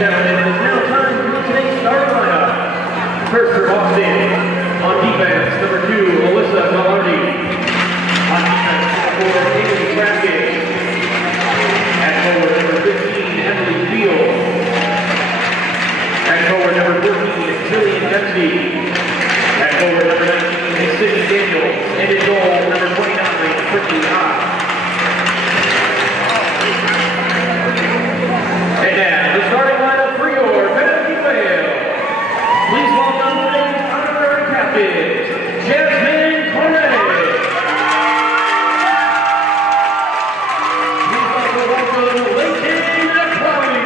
gentlemen, it is now time for today's starting lineup. First for Boston, on defense, number 2, Alyssa Gallardi. On defense, number 4, Amy Traskett. At forward, number 15, Emily Field. At forward, number 14, Jillian Dempsey. At forward, number 19, Sydney Daniels. And in goal, number 29, Brittany Hott. And now, the starting lineup for your NWHL. Please welcome today's honorary captains, Jasmine Cornet. Please also welcome Lincoln Crowley.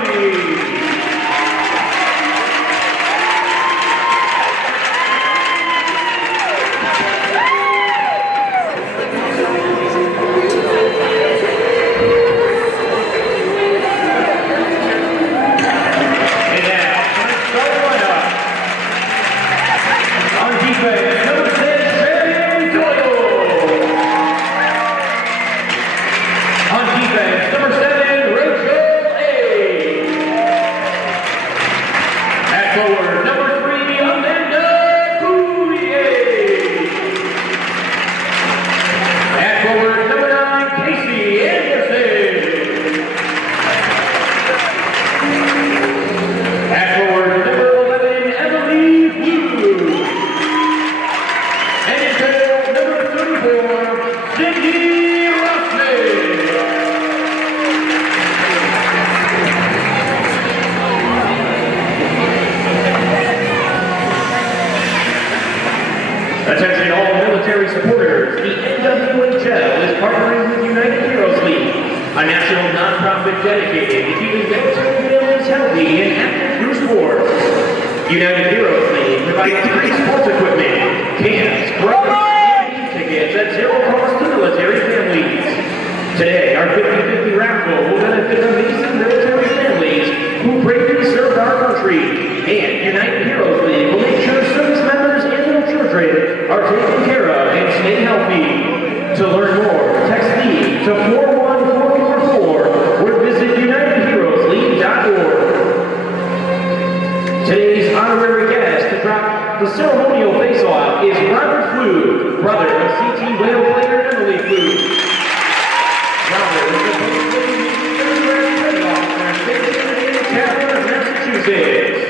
Attention all military supporters, the NWHL is partnering with United Heroes League, a national nonprofit dedicated to keeping military families healthy and active through sports. United Heroes League provides free sports equipment, camps, programs, and tickets at zero cost to military families. Today, our 50-50 raffle will benefit amazing military families who bravely served our country, and United Heroes League will make sure service members and their children are taken care of and stay healthy. To learn more, text me to 41444 or visit UnitedHeroesLeague.org. Today's honorary guest to drop the ceremonial face-off is Robert Flug, brother of CT Whale player Emily Flug. Robert is the post-game playoff for station in Chatham, Massachusetts.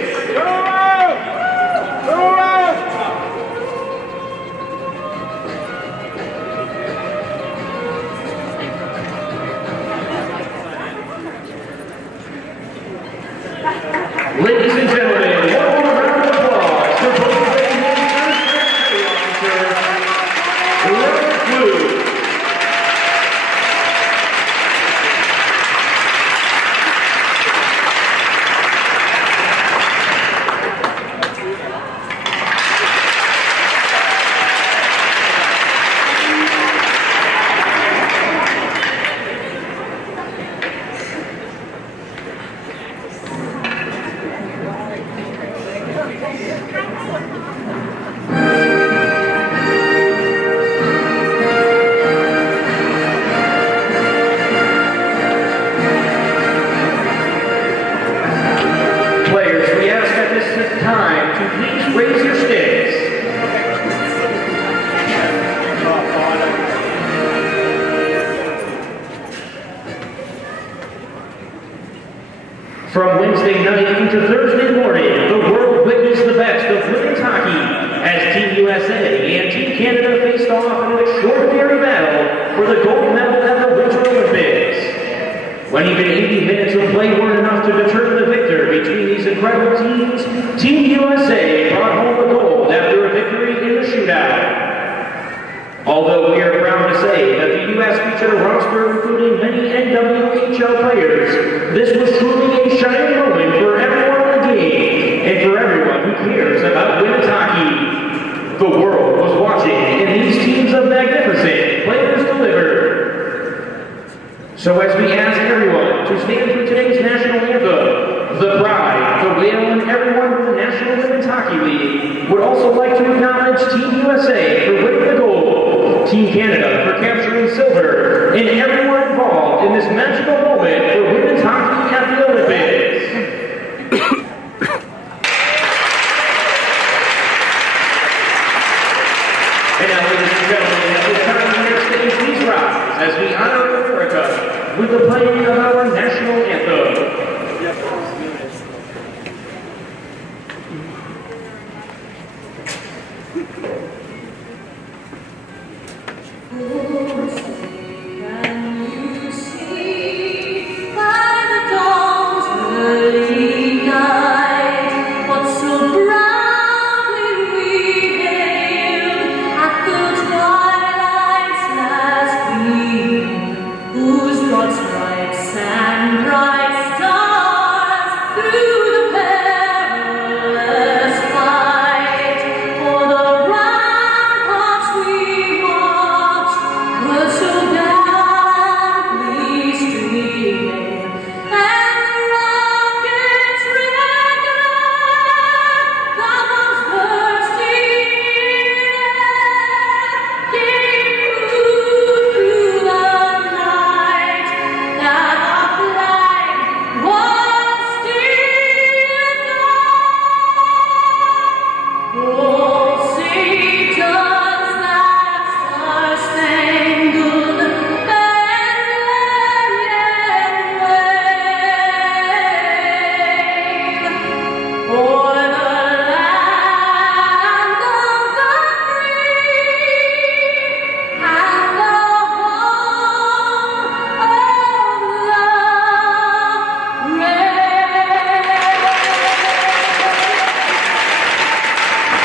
Ladies and gentlemen, one more round of applause for post-game officer Robert Flug. Time to please raise your sticks. From Wednesday night into Thursday morning, the world witnessed the best of women's hockey as Team USA and Team Canada faced off in an extraordinary battle for the gold medal at the Winter Olympics. When even 80 minutes of play weren't enough to determine the victor between these incredible teams, Team USA brought home the gold after a victory in the shootout. Although we are proud to say that the U.S. featured a roster including many NWHL players, this was truly a shining moment for everyone in the game and for everyone who cares about women's hockey. The world was watching, and these teams of magnificent players delivered. So as we ask everyone to stand for today's national anthem, the Pride, the Whale, and everyone from the National Women's Hockey League would also like to acknowledge Team USA for winning the gold, Team Canada for capturing silver, and everyone involved in this magical moment for women's hockey at the Olympics. with the playing of our national anthem.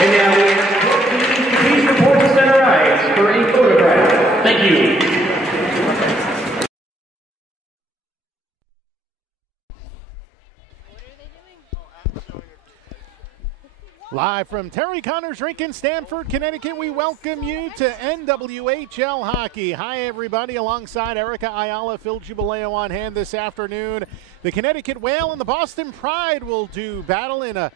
And now we ask both teams to please report to center ice for a photograph. Thank you. Live from Terry Connors Rink in Stamford, Connecticut, we welcome you to NWHL Hockey. Hi, everybody. Alongside Erica Ayala, Phil Jubileo on hand this afternoon. The Connecticut Whale and the Boston Pride will do battle in a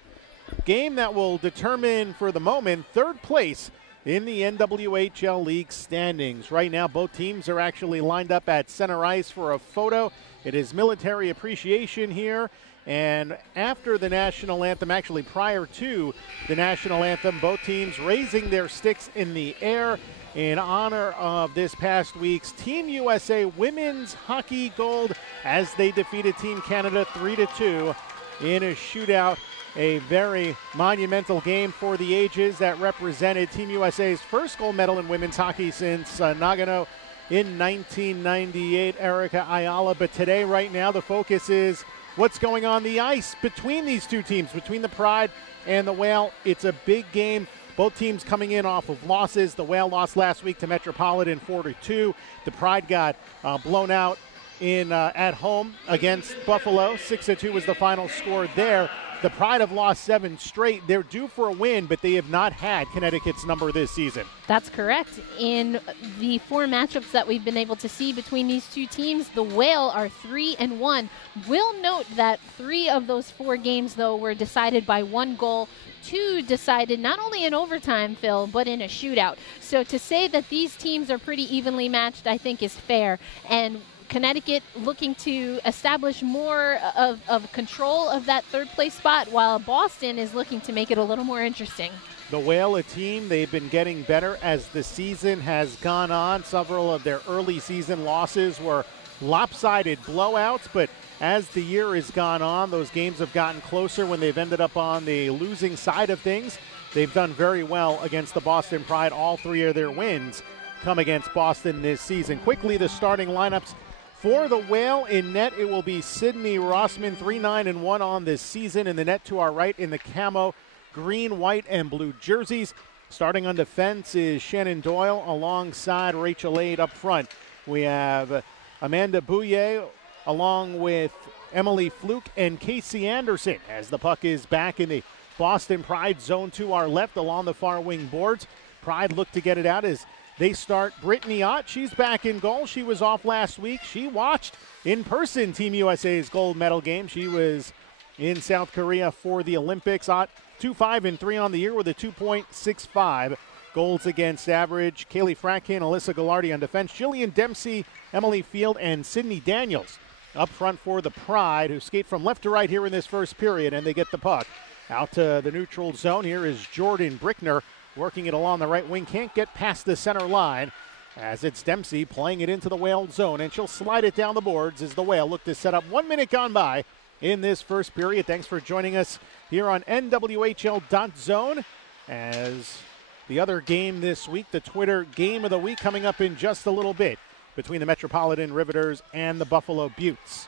game that will determine, for the moment, third place in the NWHL League standings. Right now, both teams are actually lined up at center ice for a photo. It is military appreciation here. And after the national anthem, actually prior to the national anthem, both teams raising their sticks in the air in honor of this past week's Team USA Women's Hockey Gold as they defeated Team Canada 3-2 in a shootout. A very monumental game for the ages that represented Team USA's first gold medal in women's hockey since Nagano in 1998, Erica Ayala. But today, right now, the focus is what's going on the ice between these two teams, between the Pride and the Whale. It's a big game. Both teams coming in off of losses. The Whale lost last week to Metropolitan 4-2. The Pride got blown out in at home against Buffalo. 6-2 was the final score there. The Pride have lost 7 straight. They're due for a win, but they have not had Connecticut's number this season. That's correct. In the 4 matchups that we've been able to see between these two teams, the Whale are 3-1. We'll note that 3 of those 4 games, though, were decided by 1 goal. 2 decided not only in overtime, Phil, but in a shootout. So to say that these teams are pretty evenly matched, I think is fair. And Connecticut looking to establish more of control of that third place spot, while Boston is looking to make it a little more interesting. The Whale, a team, they've been getting better as the season has gone on. Several of their early season losses were lopsided blowouts, but as the year has gone on, those games have gotten closer when they've ended up on the losing side of things. They've done very well against the Boston Pride. All 3 of their wins come against Boston this season. Quickly, the starting lineups. For the Whale, in net, it will be Sydney Rossman, 3-9-1 on this season. In the net to our right in the camo, green, white, and blue jerseys. Starting on defense is Shannon Doyle alongside Rachel Aid up front. We have Amanda Bouye along with Emily Fluke and Casey Anderson as the puck is back in the Boston Pride zone to our left along the far wing boards. Pride look to get it out as they start Brittany Ott. She's back in goal. She was off last week. She watched in person Team USA's gold medal game. She was in South Korea for the Olympics. Ott 2-5-3 on the year with a 2.65 goals against average. Kaylee Fratkin, Alyssa Gallardi on defense. Jillian Dempsey, Emily Field, and Sydney Daniels up front for the Pride, who skate from left to right here in this first period, and they get the puck out to the neutral zone. Here is Jordan Brickner working it along the right wing. Can't get past the center line. as it's Dempsey playing it into the Whale zone, and she'll slide it down the boards as the Whale look to set up. 1 minute gone by in this first period. Thanks for joining us here on NWHL.zone as the other game this week, the Twitter Game of the Week, coming up in just a little bit between the Metropolitan Riveters and the Buffalo Buttes.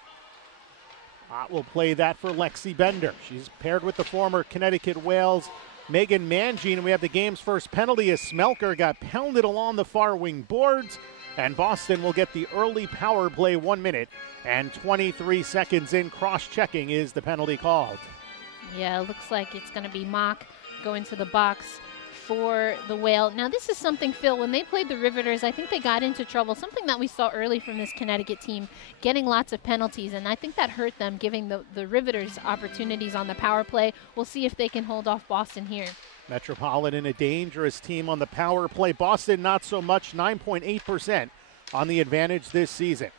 Ott will play that for Lexi Bender. She's paired with the former Connecticut Whales, Megan Mangine, and we have the game's first penalty as Smelker got pounded along the far wing boards, and Boston will get the early power play. 1 minute and 23 seconds in. Cross-checking is the penalty called. Yeah, it looks like it's going to be Mock going to the box for the Whale. Now, this is something, Phil, when they played the Riveters, I think they got into trouble. Something that we saw early from this Connecticut team, getting lots of penalties, and I think that hurt them, giving the Riveters opportunities on the power play. We'll see if they can hold off Boston here. Metropolitan, a dangerous team on the power play. Boston, not so much, 9.8% on the advantage this season.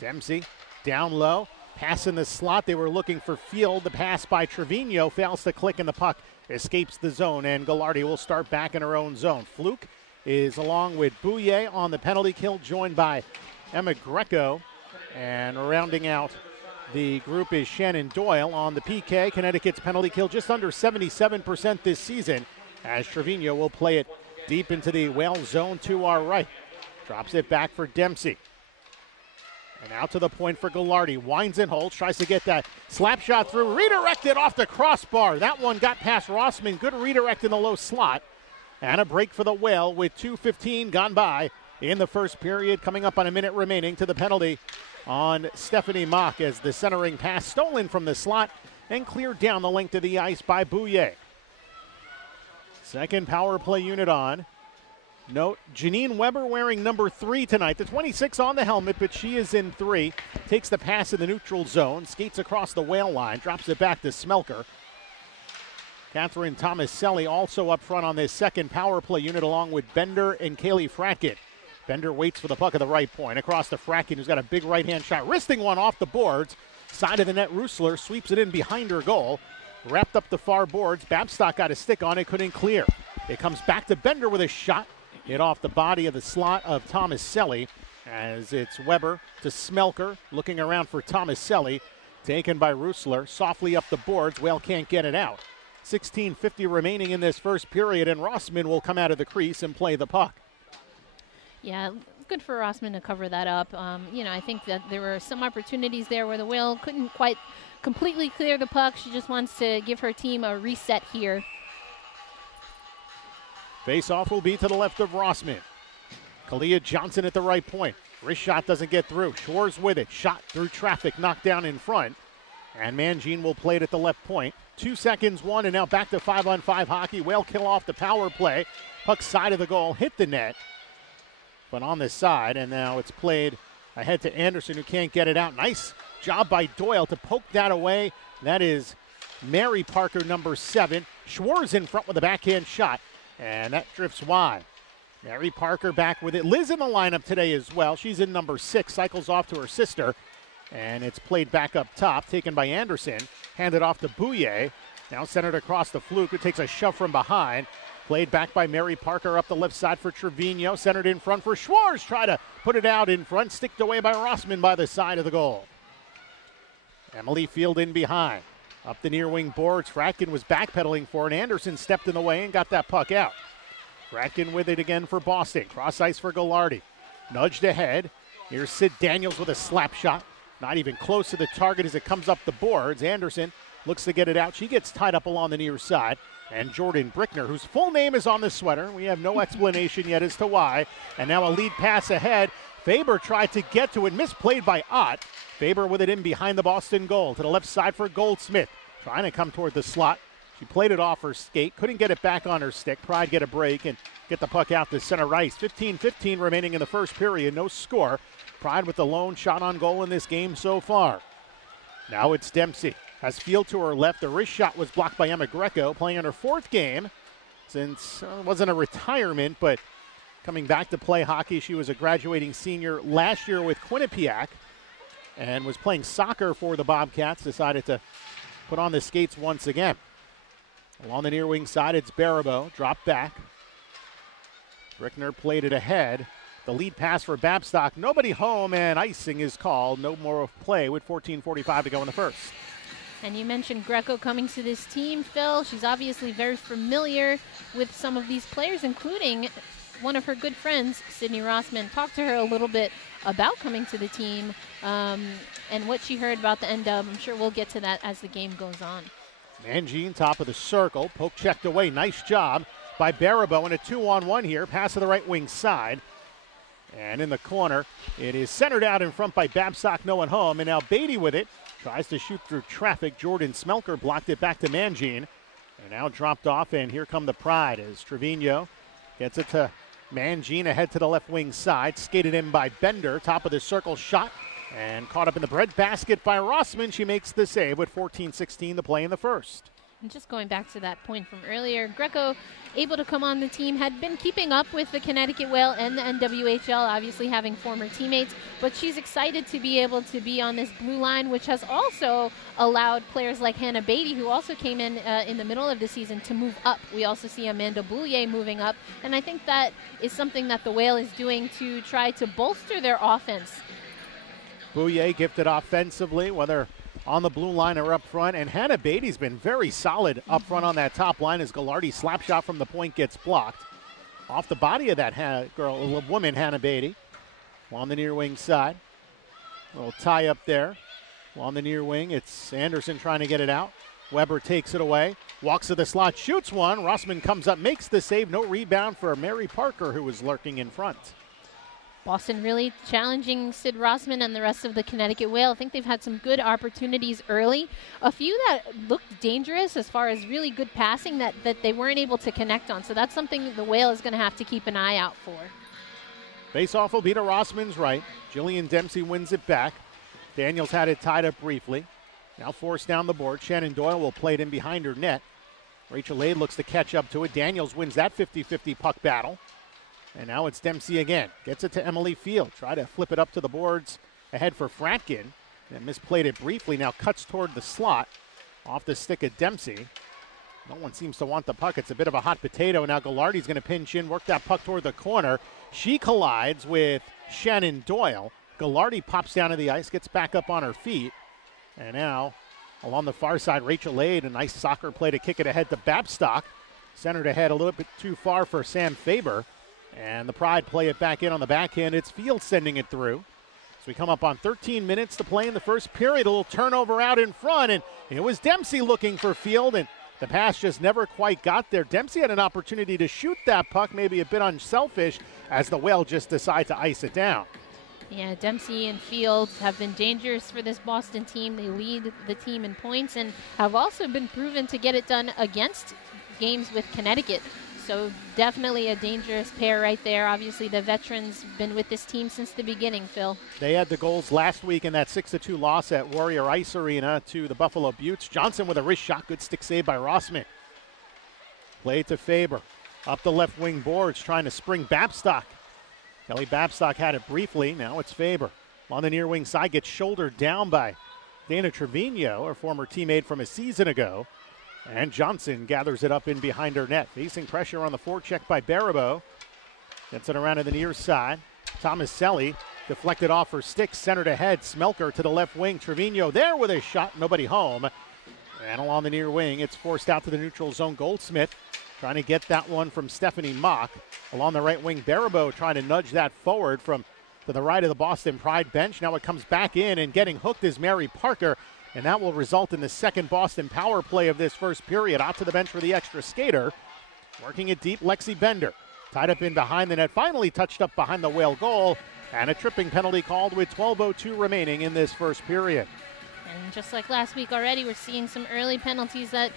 Dempsey down low, pass in the slot. They were looking for Field. The pass by Trevino fails to click, and the puck escapes the zone, and Gallardi will start back in her own zone. Fluke is along with Bouye on the penalty kill, joined by Emma Greco, and rounding out the group is Shannon Doyle on the PK. Connecticut's penalty kill just under 77% this season, as Trevino will play it deep into the Whale zone to our right. Drops it back for Dempsey. And out to the point for Gallardi. Winds and holds, tries to get that slap shot through. Redirected off the crossbar. That one got past Rossman. Good redirect in the low slot. And a break for the Whale with 2:15 gone by in the first period. Coming up on a minute remaining to the penalty on Stephanie Mock as the centering pass stolen from the slot and cleared down the length of the ice by Bouye. Second power play unit on. Note, Janine Weber wearing number 3 tonight. The 26 on the helmet, but she is in 3. Takes the pass in the neutral zone, skates across the Whale line, drops it back to Smelker. Catherine Tomaselli also up front on this second power play unit along with Bender and Kaylee Fratkin. Bender waits for the puck at the right point. Across to Fratkin, who's got a big right-hand shot. Wristing one off the boards. Side of the net, Rusler sweeps it in behind her goal. Wrapped up the far boards. Babstock got a stick on it, couldn't clear. It comes back to Bender with a shot. Hit off the body of the slot of Tomaselli as it's Weber to Smelker. Looking around for Tomaselli. Taken by Rusler. Softly up the boards. Whale can't get it out. 16:50 remaining in this first period, and Rossman will come out of the crease and play the puck. Yeah, good for Rossman to cover that up. I think that there were some opportunities there where the Whale couldn't quite completely clear the puck. She just wants to give her team a reset here. Face-off will be to the left of Rossman. Kalia Johnson at the right point. Wrist shot doesn't get through. Shores with it. Shot through traffic, knocked down in front. And Mangine will play it at the left point. 2 seconds, one, and now back to 5-on-5 hockey. Whale kill off the power play. Puck side of the goal, hit the net. But on this side, and now it's played ahead to Anderson, who can't get it out. Nice job by Doyle to poke that away. That is Mary Parker, number 7. Schwarz in front with a backhand shot. And that drifts wide. Mary Parker back with it. Liz in the lineup today as well. She's in number 6. Cycles off to her sister. And it's played back up top. Taken by Anderson. Handed off to Bouye. Now centered across the Fluke, who takes a shove from behind. Played back by Mary Parker up the left side for Trevino. Centered in front for Schwarz. Try to put it out in front. Sticked away by Rossman by the side of the goal. Emily Field in behind. Up the near wing boards, Fratkin was backpedaling for it. Anderson stepped in the way and got that puck out. Fratkin with it again for Boston. Cross ice for Gallardi. Nudged ahead. Here's Sid Daniels with a slap shot. Not even close to the target as it comes up the boards. Anderson looks to get it out. She gets tied up along the near side. And Jordan Brickner, whose full name is on the sweater. We have no explanation yet as to why. And now a lead pass ahead. Faber tried to get to it, misplayed by Ott. Faber with it in behind the Boston goal to the left side for Goldsmith. Trying to come toward the slot. She played it off her skate, couldn't get it back on her stick. Pride get a break and get the puck out to center ice. 15-15 remaining in the first period, no score. Pride with the lone shot on goal in this game so far. Now it's Dempsey. Has Field to her left. The wrist shot was blocked by Emma Greco, playing in her 4th game since it wasn't a retirement, but coming back to play hockey. She was a graduating senior last year with Quinnipiac and was playing soccer for the Bobcats. Decided to put on the skates once again. Along the near wing side, it's Barabo. Drop back. Brickner played it ahead. The lead pass for Babstock. Nobody home, and icing is called. No more play with 14:45 to go in the first. And you mentioned Greco coming to this team, Phil. She's obviously very familiar with some of these players, including one of her good friends, Sydney Rossman. Talked to her a little bit about coming to the team and what she heard about the NW. I'm sure we'll get to that as the game goes on. Mangine, top of the circle. Poke checked away. Nice job by Barabo, and a 2-on-1 here. Pass to the right wing side. And in the corner, it is centered out in front by Babstock, no one home. And now Beatty with it. Tries to shoot through traffic. Jordan Smelker blocked it back to Mangine. And now dropped off, and here come the Pride as Trevino gets it to Mangine ahead to the left wing side. Skated in by Bender. Top of the circle shot. And caught up in the breadbasket by Rossman. She makes the save with 14:16 to play in the first. And just going back to that point from earlier, Greco able to come on the team, had been keeping up with the Connecticut Whale and the NWHL, obviously having former teammates, but she's excited to be able to be on this blue line, which has also allowed players like Hannah Beatty, who also came in the middle of the season, to move up. We also see Amanda Boulier moving up, and I think that is something that the Whale is doing to try to bolster their offense. Boulier gifted offensively, whether on the blue line or up front, and Hannah Beatty's been very solid up front on that top line as Gallardi's slap shot from the point gets blocked. Off the body of that woman, Hannah Beatty. On the near wing side. Little tie up there. On the near wing, it's Anderson trying to get it out. Weber takes it away. Walks to the slot, shoots one. Rossman comes up, makes the save. No rebound for Mary Parker, who was lurking in front. Boston really challenging Sid Rossman and the rest of the Connecticut Whale. I think they've had some good opportunities early. A few that looked dangerous as far as really good passing that they weren't able to connect on. So that's something the Whale is going to have to keep an eye out for. Face-off will be to Rossman's right. Jillian Dempsey wins it back. Daniels had it tied up briefly. Now forced down the board. Shannon Doyle will play it in behind her net. Rachel Lade looks to catch up to it. Daniels wins that 50-50 puck battle. And now it's Dempsey again. Gets it to Emily Field. Try to flip it up to the boards ahead for Fratkin. And misplayed it briefly. Now cuts toward the slot. Off the stick of Dempsey. No one seems to want the puck. It's a bit of a hot potato. Now Gallardi's going to pinch in, work that puck toward the corner. She collides with Shannon Doyle. Gallardi pops down to the ice, gets back up on her feet. And now along the far side, Rachel Lade. A nice soccer play to kick it ahead to Babstock. Centered ahead a little bit too far for Sam Faber. And the Pride play it back in on the backhand. It's Field sending it through. So we come up on 13 minutes to play in the first period. A little turnover out in front, and it was Dempsey looking for Field, and the pass just never quite got there. Dempsey had an opportunity to shoot that puck, maybe a bit unselfish, as the Whale just decide to ice it down. Yeah, Dempsey and Fields have been dangerous for this Boston team. They lead the team in points and have also been proven to get it done against games with Connecticut. So definitely a dangerous pair right there. Obviously, the veterans been with this team since the beginning, Phil. They had the goals last week in that 6-2 loss at Warrior Ice Arena to the Buffalo Buttes. Johnson with a wrist shot. Good stick save by Rossman. Played to Faber. Up the left wing boards, trying to spring Babstock. Kelly Babstock had it briefly. Now it's Faber. On the near wing side, gets shouldered down by Dana Trevino, her former teammate from a season ago. And Johnson gathers it up in behind her net. Facing pressure on the forecheck by Barabo. Gets it around to the near side. Tomaselli deflected off her stick, centered ahead. Smelker to the left wing. Trevino there with a shot. Nobody home. And along the near wing, it's forced out to the neutral zone. Goldsmith trying to get that one from Stephanie Mock. Along the right wing, Barabo trying to nudge that forward from to the right of the Boston Pride bench. Now it comes back in, and getting hooked is Mary Parker. And that will result in the second Boston power play of this first period. Out to the bench for the extra skater. Working it deep, Lexi Bender. Tied up in behind the net. Finally touched up behind the Whale goal. And a tripping penalty called with 12:02 remaining in this first period. And just like last week already, we're seeing some early penalties that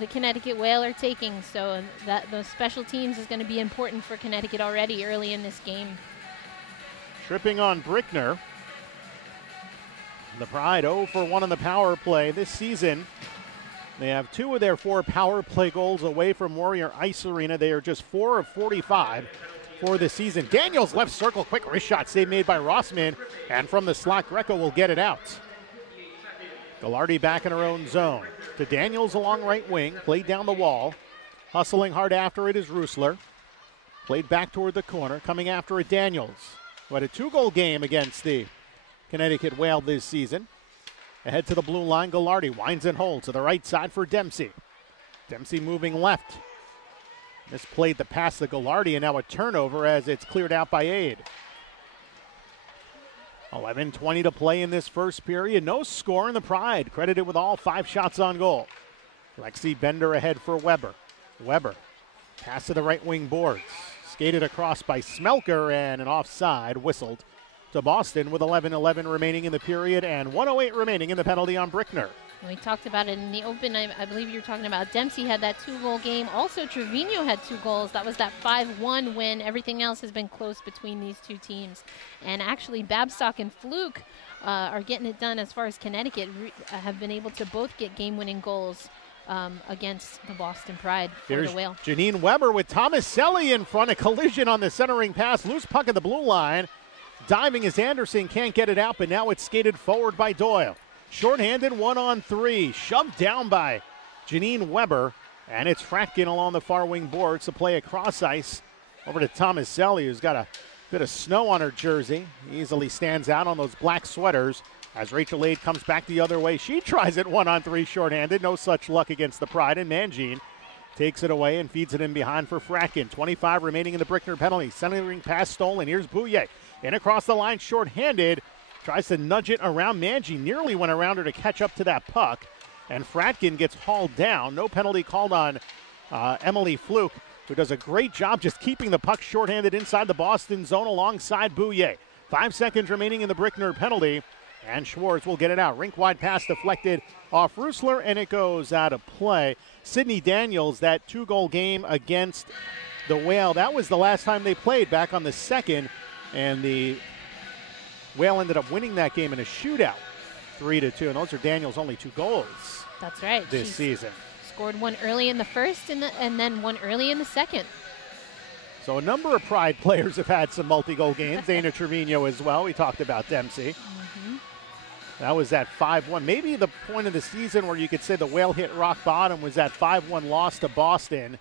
the Connecticut Whale are taking. So that those special teams is going to be important for Connecticut already early in this game. Tripping on Brickner. The Pride 0 for 1 on the power play this season. They have 2 of their 4 power play goals away from Warrior Ice Arena. They are just 4 of 45 for the season. Daniels left circle, quick wrist shot save made by Rossman, and from the slot, Greco will get it out. Gallardi back in her own zone. To Daniels along right wing, played down the wall. Hustling hard after it is Rusler. Played back toward the corner, coming after it Daniels, who had a 2-goal game against the Connecticut Whale this season. Ahead to the blue line, Ghilardi winds and holds to the right side for Dempsey. Dempsey moving left. Misplayed the pass to Ghilardi, and now a turnover as it's cleared out by Aid. 11:20 to play in this first period. No score in the Pride, credited with all 5 shots on goal. Lexi Bender ahead for Weber. Weber, pass to the right wing boards. Skated across by Smelker, and an offside whistled to Boston with 11:11 remaining in the period and 1:08 remaining in the penalty on Brickner. We talked about it in the open. I believe you were talking about Dempsey had that 2-goal game. Also, Trevino had 2 goals. That was that 5-1 win. Everything else has been close between these two teams. And actually, Babstock and Fluke are getting it done as far as Connecticut have been able to both get game-winning goals against the Boston Pride for the Whale. Janine Weber with Tomaselli in front. A collision on the centering pass. Loose puck at the blue line. Diving as Anderson can't get it out, but now it's skated forward by Doyle. Shorthanded 1-on-3, shoved down by Janine Weber, and it's Fratkin along the far wing boards to play across ice over to Tomaselli, who's got a bit of snow on her jersey. Easily stands out on those black sweaters as Rachel Aid comes back the other way. She tries it 1-on-3 shorthanded. No such luck against the Pride, and Mangine takes it away and feeds it in behind for Fratkin. 25 remaining in the Brickner penalty. Centering pass stolen. Here's Bouillet. In across the line, shorthanded. Tries to nudge it around Manji. Nearly went around her to catch up to that puck. And Fratkin gets hauled down. No penalty called on Emily Fluke, who does a great job just keeping the puck shorthanded inside the Boston zone alongside Bouillet. 5 seconds remaining in the Brickner penalty. And Schwartz will get it out. Rink-wide pass deflected off Rusler, and it goes out of play. Sydney Daniels, that 2-goal game against the Whale. That was the last time they played, back on the 2nd. And the Whale ended up winning that game in a shootout, 3-2, and those are Daniels' only 2 goals. That's right. This season. Scored one early in the first and then one early in the second. So a number of Pride players have had some multi-goal games. Dana Trevino as well. We talked about Dempsey. That was that 5-1. Maybe the point of the season where you could say the Whale hit rock bottom was that 5-1 loss to Boston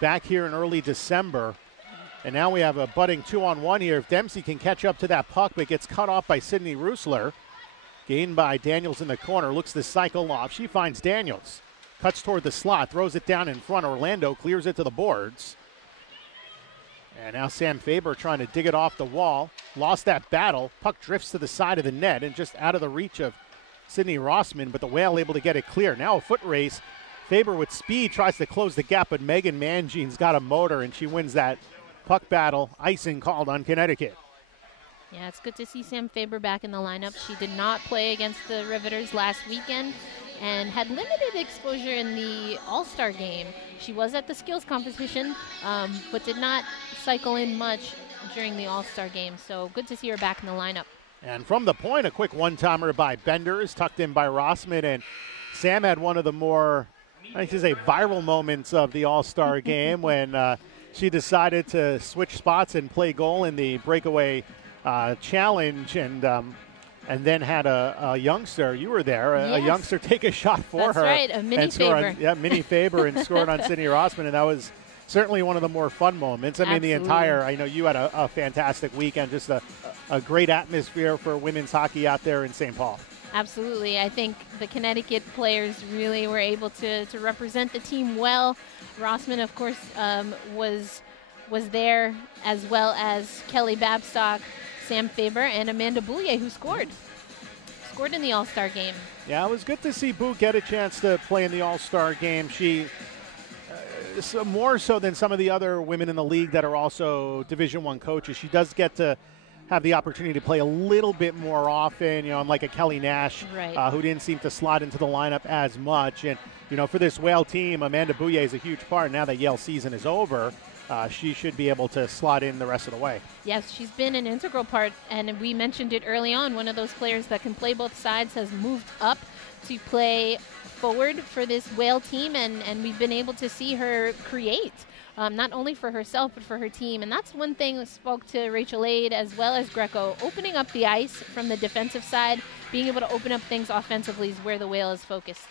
back here in early December. And now we have a budding 2-on-1 here. If Dempsey can catch up to that puck, but gets cut off by Sydney Rusler. Gained by Daniels in the corner. Looks to cycle off. She finds Daniels. Cuts toward the slot. Throws it down in front. Orlando clears it to the boards. And now Sam Faber trying to dig it off the wall. Lost that battle. Puck drifts to the side of the net and just out of the reach of Sydney Rossman. But the Whale able to get it clear. Now a foot race. Faber with speed tries to close the gap, but Megan Mangine's got a motor, and she wins that puck battle. Icing called on Connecticut. Yeah, it's good to see Sam Faber back in the lineup. She did not play against the Riveters last weekend and had limited exposure in the All-Star game. She was at the skills competition, but did not cycle in much during the All-Star game. So good to see her back in the lineup. And from the point, a quick one-timer by Bender is tucked in by Rossman. And Sam had one of the more, I should say, viral moments of the All-Star game when she decided to switch spots and play goal in the breakaway challenge, and then had a youngster, you were there, a youngster take a shot for her. That's right, a mini Faber. Mini Faber, and scored on Sydney Rossman, and that was certainly one of the more fun moments. I mean, the entire, I know you had a fantastic weekend, just a great atmosphere for women's hockey out there in St. Paul. Absolutely. I think the Connecticut players really were able to represent the team well. Rossman, of course, was there, as well as Kelly Babstock, Sam Faber, and Amanda Bouillet, who scored in the All-Star game. Yeah, it was good to see Boo get a chance to play in the All-Star game. She, more so than some of the other women in the league that are also Division I coaches, she does get to have the opportunity to play a little bit more often, unlike a Kelly Nash, right, who didn't seem to slot into the lineup as much. And, for this Whale team, Amanda Bouillet is a huge part. Now that Yale season is over, she should be able to slot in the rest of the way. Yes, she's been an integral part, and we mentioned it early on. One of those players that can play both sides has moved up to play forward for this Whale team, and we've been able to see her create, not only for herself but for her team. And that's one thing that spoke to Rachel Aid as well as Greco, opening up the ice from the defensive side, being able to open up things offensively is where the Whale is focused.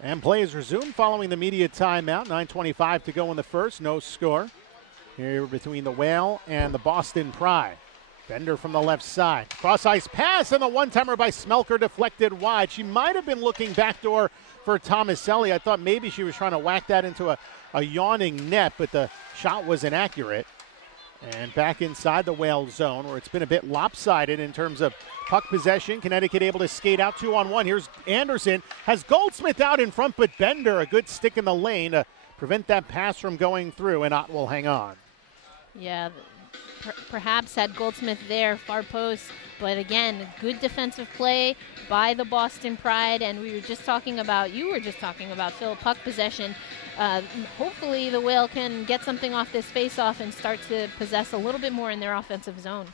And play is resumed following the media timeout. 9:25 to go in the first. No score. here between the Whale and the Boston Pride. Bender from the left side. Cross-ice pass, and the one-timer by Smelker deflected wide. She might have been looking backdoor for Tomaselli. I thought maybe she was trying to whack that into a yawning net, but the shot was inaccurate. And back inside the Whale zone, where it's been a bit lopsided in terms of puck possession. Connecticut able to skate out 2-on-1. Here's Anderson. Has Goldsmith out in front, but Bender, a good stick in the lane to prevent that pass from going through, and Ott will hang on. Yeah, perhaps had Goldsmith there, far post. But again, good defensive play by the Boston Pride. And you were just talking about, Phil, puck possession. Hopefully the Whale can get something off this face-off and start to possess a little bit more in their offensive zone.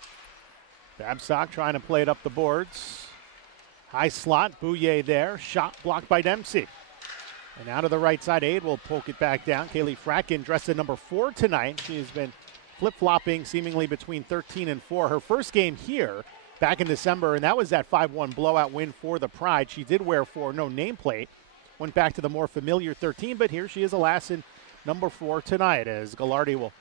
Babstock trying to play it up the boards. High slot, Bouye there. Shot blocked by Dempsey. And out of the right side, Aid will poke it back down. Kaylee Fracken dressed at number 4 tonight. She has been flip-flopping seemingly between 13 and 4. Her first game here back in December, and that was that 5-1 blowout win for the Pride. She did wear 4, no nameplate. Went back to the more familiar 13, but here she is, alas, in number 4 tonight, as Gallardi will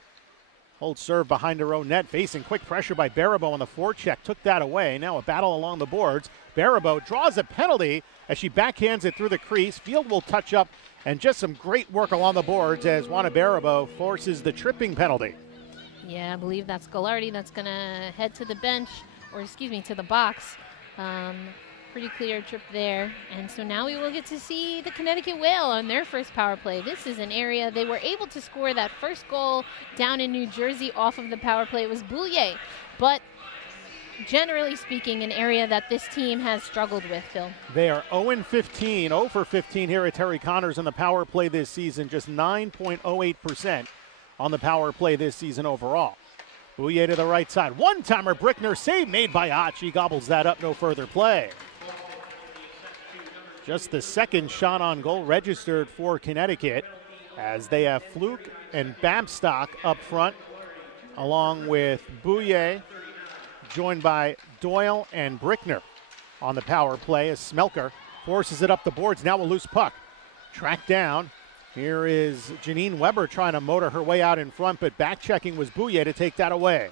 hold serve behind her own net, facing quick pressure by Baribeau on the forecheck. Took that away. Now a battle along the boards. Baribeau draws a penalty as she backhands it through the crease. Field will touch up, and just some great work along the boards as Juana Baribeau forces the tripping penalty. Yeah, I believe that's Gallardi that's going to head to the bench, or excuse me, to the box. Pretty clear trip there. And so now we will get to see the Connecticut Whale on their first power play. This is an area they were able to score that first goal down in New Jersey off of the power play. It was Bouye, but generally speaking, an area that this team has struggled with, Phil. They are 0-15, 0 for 15 here at Terry Connors on the power play this season, just 9.08% on the power play this season overall. Bouye to the right side. One-timer, Brickner, save made by Ott. She gobbles that up, no further play. Just the second shot on goal registered for Connecticut, as they have Fluke and Babstock up front, along with Bouye, joined by Doyle and Brickner on the power play as Smelker forces it up the boards. Now a loose puck. Tracked down. Here is Janine Weber trying to motor her way out in front, but back-checking was Bouye to take that away.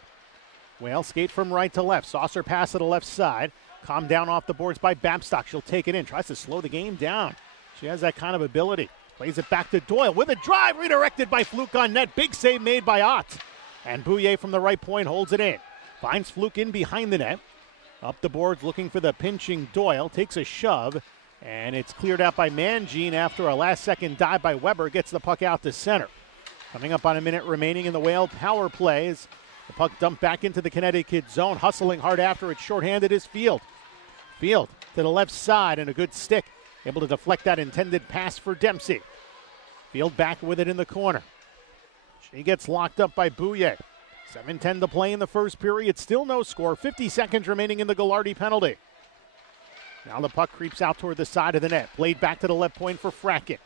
Whale skate from right to left. Saucer pass to the left side. Calmed down off the boards by Babstock. She'll take it in. Tries to slow the game down. She has that kind of ability. Plays it back to Doyle with a drive redirected by Fluke on net. Big save made by Ott. And Bouye from the right point holds it in. Finds Fluke in behind the net. Up the boards looking for the pinching Doyle. Takes a shove. And it's cleared out by Mangine after a last-second dive by Weber. Gets the puck out to center. Coming up on a minute remaining in the Whale power play as the puck dumped back into the Connecticut zone. Hustling hard after it. Shorthanded is Field. Field to the left side and a good stick. Able to deflect that intended pass for Dempsey. Field back with it in the corner. She gets locked up by Bouye. 7:10 to play in the first period. Still no score. 50 seconds remaining in the Gallardi penalty. Now the puck creeps out toward the side of the net. Played back to the left point for Fracken.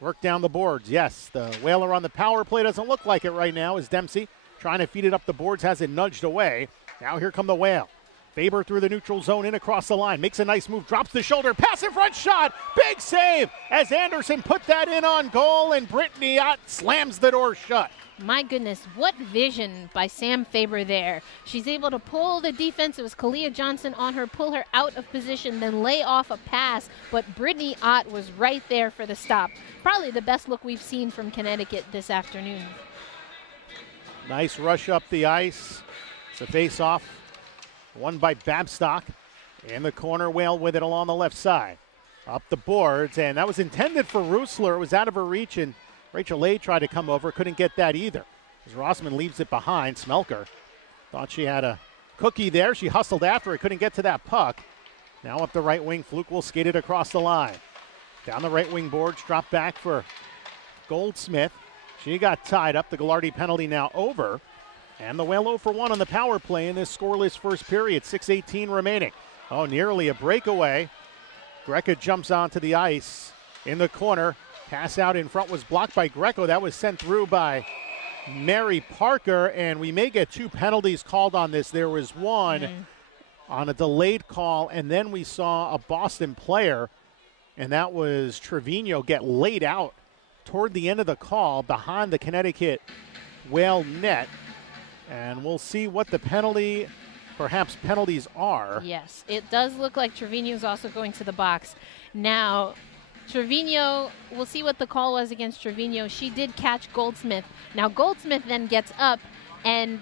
Work down the boards. Yes, the Whaler on the power play doesn't look like it right now as Dempsey trying to feed it up the boards, has it nudged away. Now here come the Whale. Faber through the neutral zone, in across the line. Makes a nice move, drops the shoulder, pass in front, shot. Big save as Anderson put that in on goal, and Brittany Ott slams the door shut. My goodness, what vision by Sam Faber there. She's able to pull the defense. It was Kalia Johnson on her, pull her out of position, then lay off a pass. But Brittany Ott was right there for the stop. Probably the best look we've seen from Connecticut this afternoon. Nice rush up the ice. It's a face-off. Won by Babstock. In the corner, Whale with it along the left side. Up the boards, and that was intended for Roosler. It was out of her reach, and Rachel A tried to come over. Couldn't get that either. As Rossman leaves it behind, Smelker thought she had a cookie there. She hustled after it. Couldn't get to that puck. Now up the right wing, Fluke will skate it across the line. Down the right wing boards, drop back for Goldsmith. She got tied up. The Gallardi penalty now over. And the Whale 0 for 1 on the power play in this scoreless first period. 6:18 remaining. Oh, nearly a breakaway. Greco jumps onto the ice in the corner. Pass out in front was blocked by Greco. That was sent through by Mary Parker. And we may get 2 penalties called on this. There was one on a delayed call, and then we saw a Boston player, and that was Trevino, get laid out toward the end of the call behind the Connecticut Whale net. And we'll see what the penalties are. Yes, it does look like Trevino's also going to the box. Now, Trevino, we'll see what the call was against Trevino. She did catch Goldsmith. Now, Goldsmith then gets up and,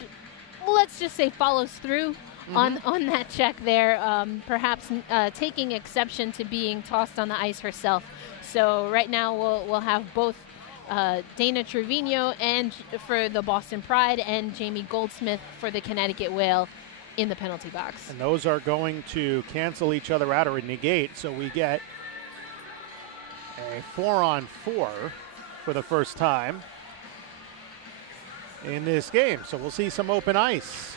let's just say, follows through on that check there, perhaps taking exception to being tossed on the ice herself. So right now we'll have both Dana Trevino and for the Boston Pride and Jamie Goldsmith for the Connecticut Whale in the penalty box. And those are going to cancel each other out or negate, so we get a 4-on-4 for the first time in this game. So we'll see some open ice.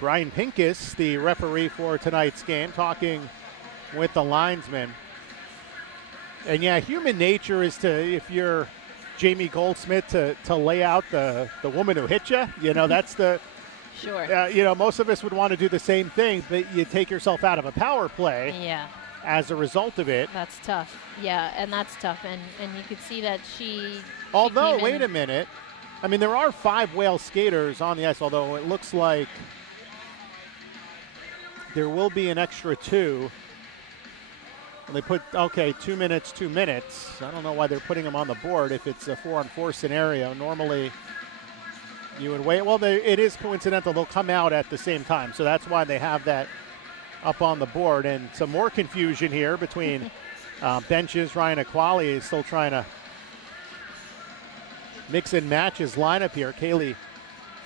Brian Pincus, the referee for tonight's game, talking with the linesman. And yeah, human nature is to, if you're Jamie Goldsmith, to lay out the woman who hit you. You know, that's the... Sure. You know, most of us would want to do the same thing, but you take yourself out of a power play. Yeah. As a result of it. That's tough. Yeah, and that's tough. And you could see that she... Although, wait a minute. I mean, there are 5 Whale skaters on the ice, although it looks like there will be an extra 2. And they put, 2 minutes, 2 minutes. I don't know why they're putting them on the board if it's a 4-on-4 scenario. Normally, you would wait. Well, it is coincidental. They'll come out at the same time. So that's why they have that up on the board. And some more confusion here between benches. Ryan Aquali is still trying to mix and match his lineup here. Kaylee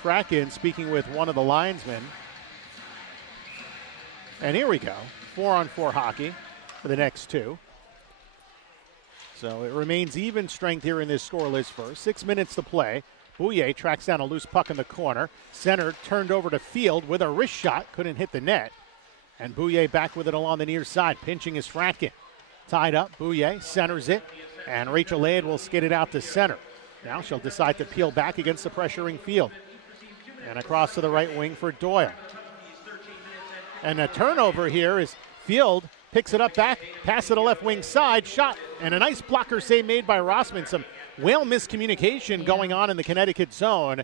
Fracken speaking with one of the linesmen. And here we go. 4-on-4 hockey for the next 2. So it remains even strength here in this scoreless first. 6 minutes to play. Bouye tracks down a loose puck in the corner. Center turned over to Field with a wrist shot. Couldn't hit the net. And Bouye back with it along the near side. Pinching is Fratkin. Tied up. Bouye centers it. And Rachel Laird will skid it out to center. Now she'll decide to peel back against the pressuring Field. And across to the right wing for Doyle. And a turnover here is Field picks it up back. Pass to the left wing side. Shot. And a nice blocker save made by Rossman. Some Whale miscommunication going on in the Connecticut zone.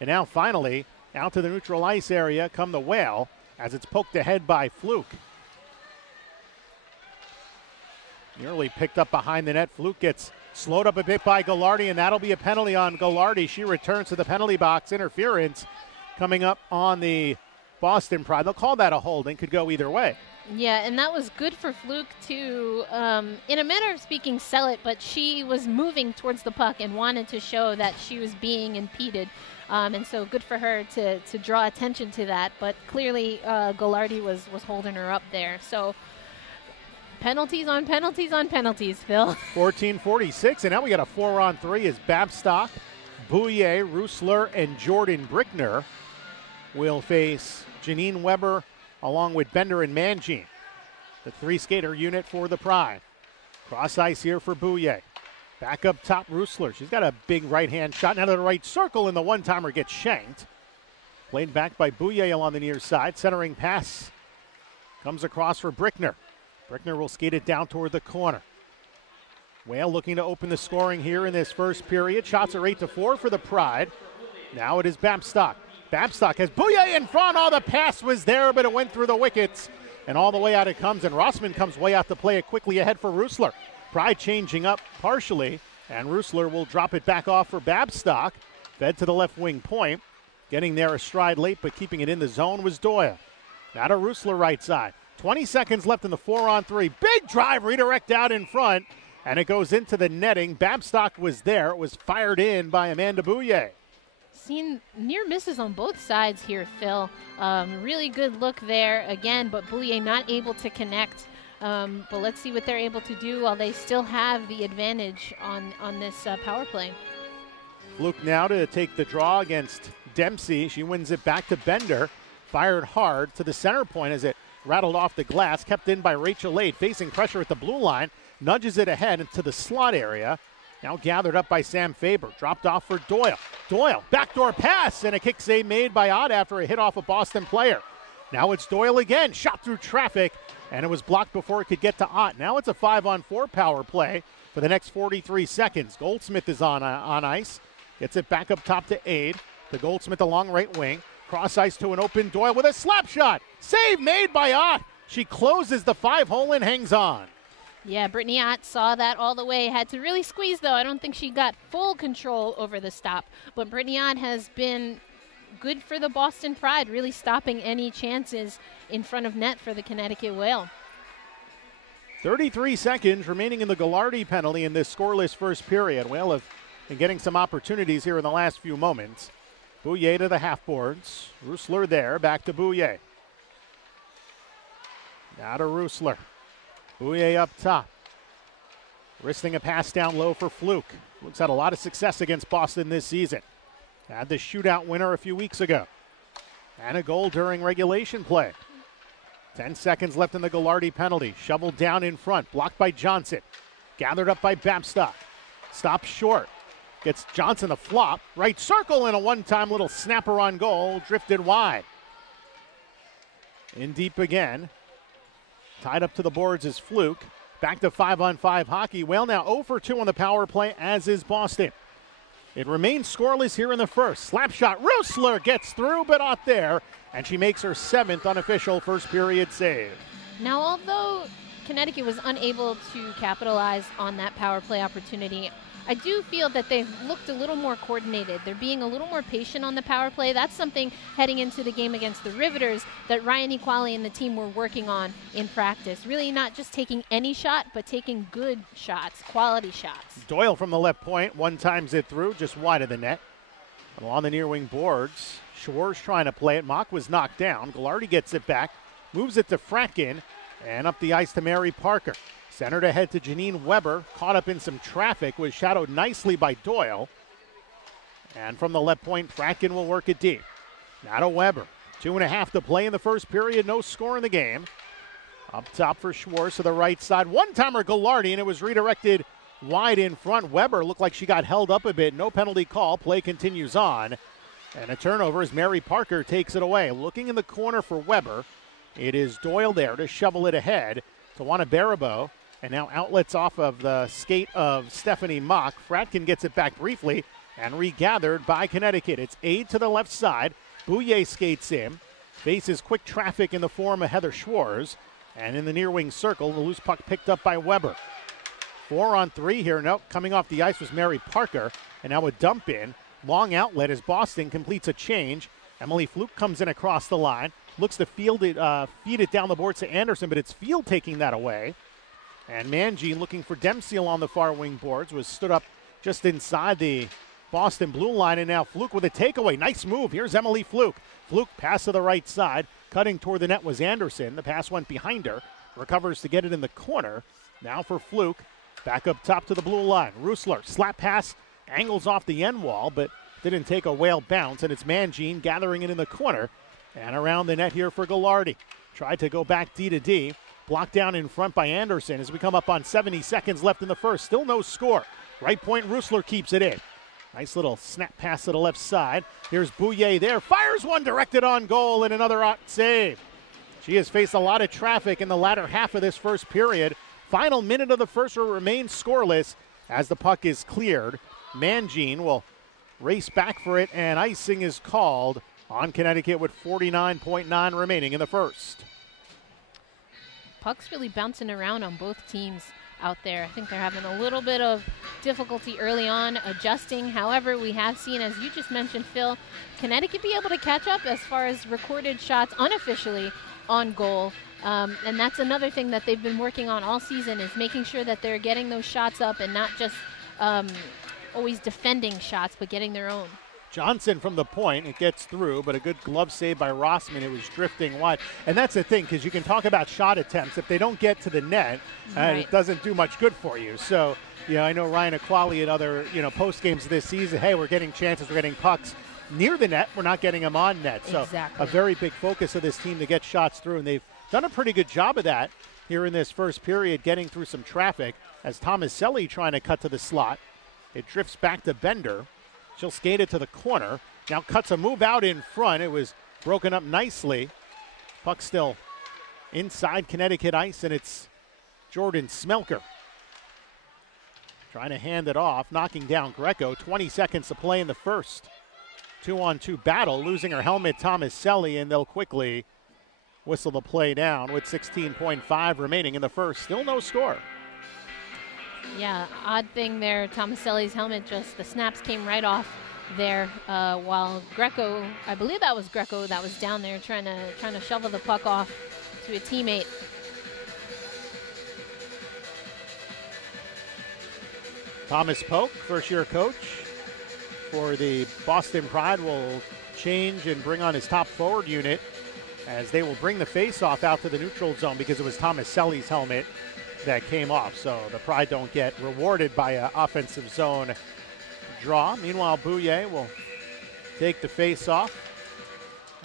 And now finally out to the neutral ice area come the Whale as it's poked ahead by Fluke. Nearly picked up behind the net. Fluke gets slowed up a bit by Gallardi, and that'll be a penalty on Gallardi. She returns to the penalty box. Interference coming up on the Boston Pride. They'll call that a holding. Could go either way. Yeah, and that was good for Fluke to, in a manner of speaking, sell it, but she was moving towards the puck and wanted to show that she was being impeded. And so good for her to draw attention to that. But clearly Gallardi was holding her up there. So penalties on penalties on penalties, Phil. 14:46, and now we got a 4-on-3 as Babstock, Bouye, Roosler, and Jordan Brickner will face Janine Weber along with Bender and Mangine. The 3-skater unit for the Pride. Cross ice here for Bouye. Back up top, Roosler. She's got a big right-hand shot. Now to the right circle, and the one-timer gets shanked. Played back by Bouye along the near side. Centering pass comes across for Brickner. Brickner will skate it down toward the corner. Whale looking to open the scoring here in this first period. Shots are 8-4 for the Pride. Now it is Babstock. Babstock has Bouye in front. Oh, the pass was there, but it went through the wickets. And all the way out it comes, and Rossman comes way out to play it quickly ahead for Roosler. Pride changing up partially, and Roosler will drop it back off for Babstock. Fed to the left wing point. Getting there a stride late, but keeping it in the zone was Doyle. Now to Roosler right side. 20 seconds left in the 4-on-3. Big drive, redirect out in front, and it goes into the netting. Babstock was there. It was fired in by Amanda Bouye. Seen near misses on both sides here, Phil. Really good look there again, but Bouye not able to connect. But let's see what they're able to do while they still have the advantage on this power play. Fluke now to take the draw against Dempsey. She wins it back to Bender. Fired hard to the center point as it rattled off the glass. Kept in by Rachel Laird, facing pressure at the blue line. Nudges it ahead into the slot area. Now gathered up by Sam Faber. Dropped off for Doyle. Doyle, backdoor pass, and a kick save made by Ott after a hit off a Boston player. Now it's Doyle again. Shot through traffic, and it was blocked before it could get to Ott. Now it's a 5-on-4 power play for the next 43 seconds. Goldsmith is on ice. Gets it back up top to Aid. The Goldsmith, the long right wing. Cross ice to an open Doyle with a slap shot. Save made by Ott. She closes the 5-hole and hangs on. Yeah, Brittany Ott saw that all the way. Had to really squeeze, though. I don't think she got full control over the stop. But Brittany Ott has been good for the Boston Pride, really stopping any chances in front of net for the Connecticut Whale. 33 seconds remaining in the Ghilardi penalty in this scoreless first period. Whale have been getting some opportunities here in the last few moments. Bouillet to the half boards. Roosler there, back to Bouillet. Now to Roosler. Bouillet up top. Wristing a pass down low for Fluke. Fluke's had a lot of success against Boston this season. Had the shootout winner a few weeks ago. And a goal during regulation play. 10 seconds left in the Ghilardi penalty. Shoveled down in front. Blocked by Johnson. Gathered up by Babstock. Stopped short. Gets Johnson the flop. Right circle and a one-time little snapper on goal. Drifted wide. In deep again. Tied up to the boards is Fluke. Back to 5-on-5 hockey. Whale now 0 for 2 on the power play, as is Boston. It remains scoreless here in the first. Slap shot. Roosler gets through, but not there. And she makes her 7th unofficial first period save. Now, although Connecticut was unable to capitalize on that power play opportunity, I do feel that they've looked a little more coordinated. They're being a little more patient on the power play. That's something heading into the game against the Riveters that Ryan Equali and the team were working on in practice. Really not just taking any shot, but taking good shots, quality shots. Doyle from the left point, one times it through, just wide of the net. Along the near wing boards, Shore's trying to play it. Mock was knocked down. Ghilardi gets it back, moves it to Fratkin, and up the ice to Mary Parker. Centered ahead to Janine Weber, caught up in some traffic, was shadowed nicely by Doyle. And from the left point, Fratkin will work it deep. Now to Weber. 2.5 to play in the first period, no score in the game. Up top for Schwartz to the right side. One-timer Ghilardi, and it was redirected wide in front. Weber looked like she got held up a bit. No penalty call. Play continues on. And a turnover as Mary Parker takes it away. Looking in the corner for Weber. It is Doyle there to shovel it ahead to Juana Barabo. And now outlets off of the skate of Stephanie Mock. Fratkin gets it back briefly and regathered by Connecticut. It's Aid to the left side. Bouillet skates in. Faces quick traffic in the form of Heather Schwarz. And in the near wing circle, the loose puck picked up by Weber. 4-on-3 here. Nope, coming off the ice was Mary Parker. And now a dump in. Long outlet as Boston completes a change. Emily Fluke comes in across the line. Looks to feed it down the boards to Anderson, but it's Field taking that away. And Manji looking for Dempsey along the far wing boards, was stood up just inside the Boston blue line, and now Fluke with a takeaway. Nice move. Here's Emily Fluke. Fluke pass to the right side. Cutting toward the net was Anderson. The pass went behind her. Recovers to get it in the corner. Now for Fluke. Back up top to the blue line. Roosler, slap pass, angles off the end wall, but didn't take a Whale bounce, and it's Mangine gathering it in the corner. And around the net here for Ghilardi. Tried to go back D to D. Blocked down in front by Anderson as we come up on 70 seconds left in the first. Still no score. Right point, Roosler keeps it in. Nice little snap pass to the left side. Here's Bouillet there. Fires one directed on goal and another save. She has faced a lot of traffic in the latter half of this first period. Final minute of the first will remain scoreless as the puck is cleared. Mangine will race back for it, and icing is called on Connecticut with 49.9 remaining in the first. Puck's really bouncing around on both teams out there. I think they're having a little bit of difficulty early on adjusting. However, we have seen, as you just mentioned, Phil, Connecticut be able to catch up as far as recorded shots unofficially on goal. And that's another thing that they've been working on all season, is making sure that they're getting those shots up and not just always defending shots, but getting their own. Johnson from the point, it gets through, but a good glove save by Rossman. It was drifting wide. And that's the thing, because you can talk about shot attempts. If they don't get to the net, right, it doesn't do much good for you. So, I know Ryan Equali at other, post games this season, hey, we're getting chances, we're getting pucks near the net, we're not getting them on net. So exactly. A very big focus of this team to get shots through, and they've done a pretty good job of that here in this first period, getting through some traffic as Tomaselli trying to cut to the slot. It drifts back to Bender. She'll skate it to the corner. Now cuts a move out in front. It was broken up nicely. Puck still inside Connecticut ice, and it's Jordan Smelker trying to hand it off, knocking down Greco. 20 seconds to play in the first. 2-on-2 battle, losing her helmet, Tomaselli, and they'll quickly whistle the play down with 16.5 remaining in the first. Still no score. Yeah, odd thing there. Tomaselli's helmet, just the snaps came right off there, while Greco, I believe that was Greco that was down there trying to shovel the puck off to a teammate. Thomas Polk, first-year coach for the Boston Pride, will change and bring on his top forward unit as they will bring the face-off out to the neutral zone because it was Tomaselli's helmet that came off. So the Pride don't get rewarded by an offensive zone draw. Meanwhile, Bouye will take the face-off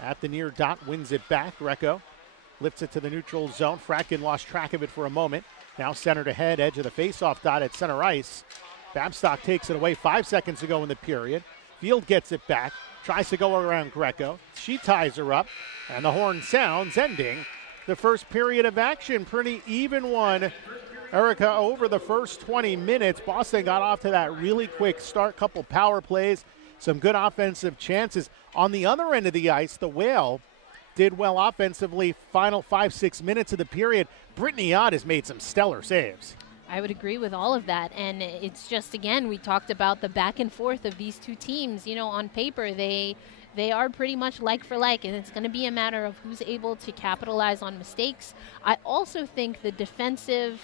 at the near dot, wins it back. Greco lifts it to the neutral zone. Fratkin lost track of it for a moment. Now centered ahead, edge of the face-off dot at center ice. Babstock takes it away 5 seconds to go in the period. Field gets it back, tries to go around Greco. She ties her up, and the horn sounds, ending the first period of action. Pretty even one, Erica, over the first 20 minutes. Boston got off to that really quick start, couple power plays, some good offensive chances. On the other end of the ice, the Whale did well offensively. Final 5-6 minutes of the period, Brittany Ott has made some stellar saves. I would agree with all of that, and it's just, again, we talked about the back and forth of these two teams. You know, on paper, they are pretty much like for like, and it's going to be a matter of who's able to capitalize on mistakes. I also think the defensive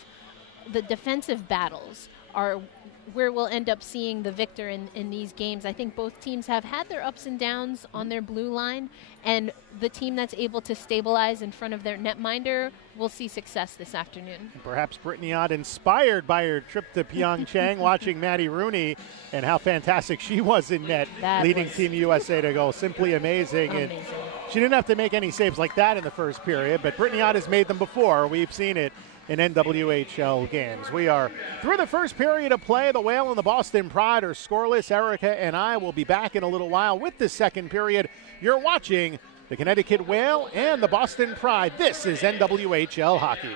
battles are where we'll end up seeing the victor in these games. I think both teams have had their ups and downs on their blue line, and the team that's able to stabilize in front of their netminder will see success this afternoon. Perhaps Brittany Ott, inspired by her trip to Pyeongchang, watching Maddie Rooney and how fantastic she was in net, leading Team USA to go. Simply amazing. And she didn't have to make any saves like that in the first period, but Brittany Ott has made them before. We've seen it in NWHL games. We are through the first period of play. The Whale and the Boston Pride are scoreless. Erica and I will be back in a little while with the second period. You're watching the Connecticut Whale and the Boston Pride. This is NWHL Hockey.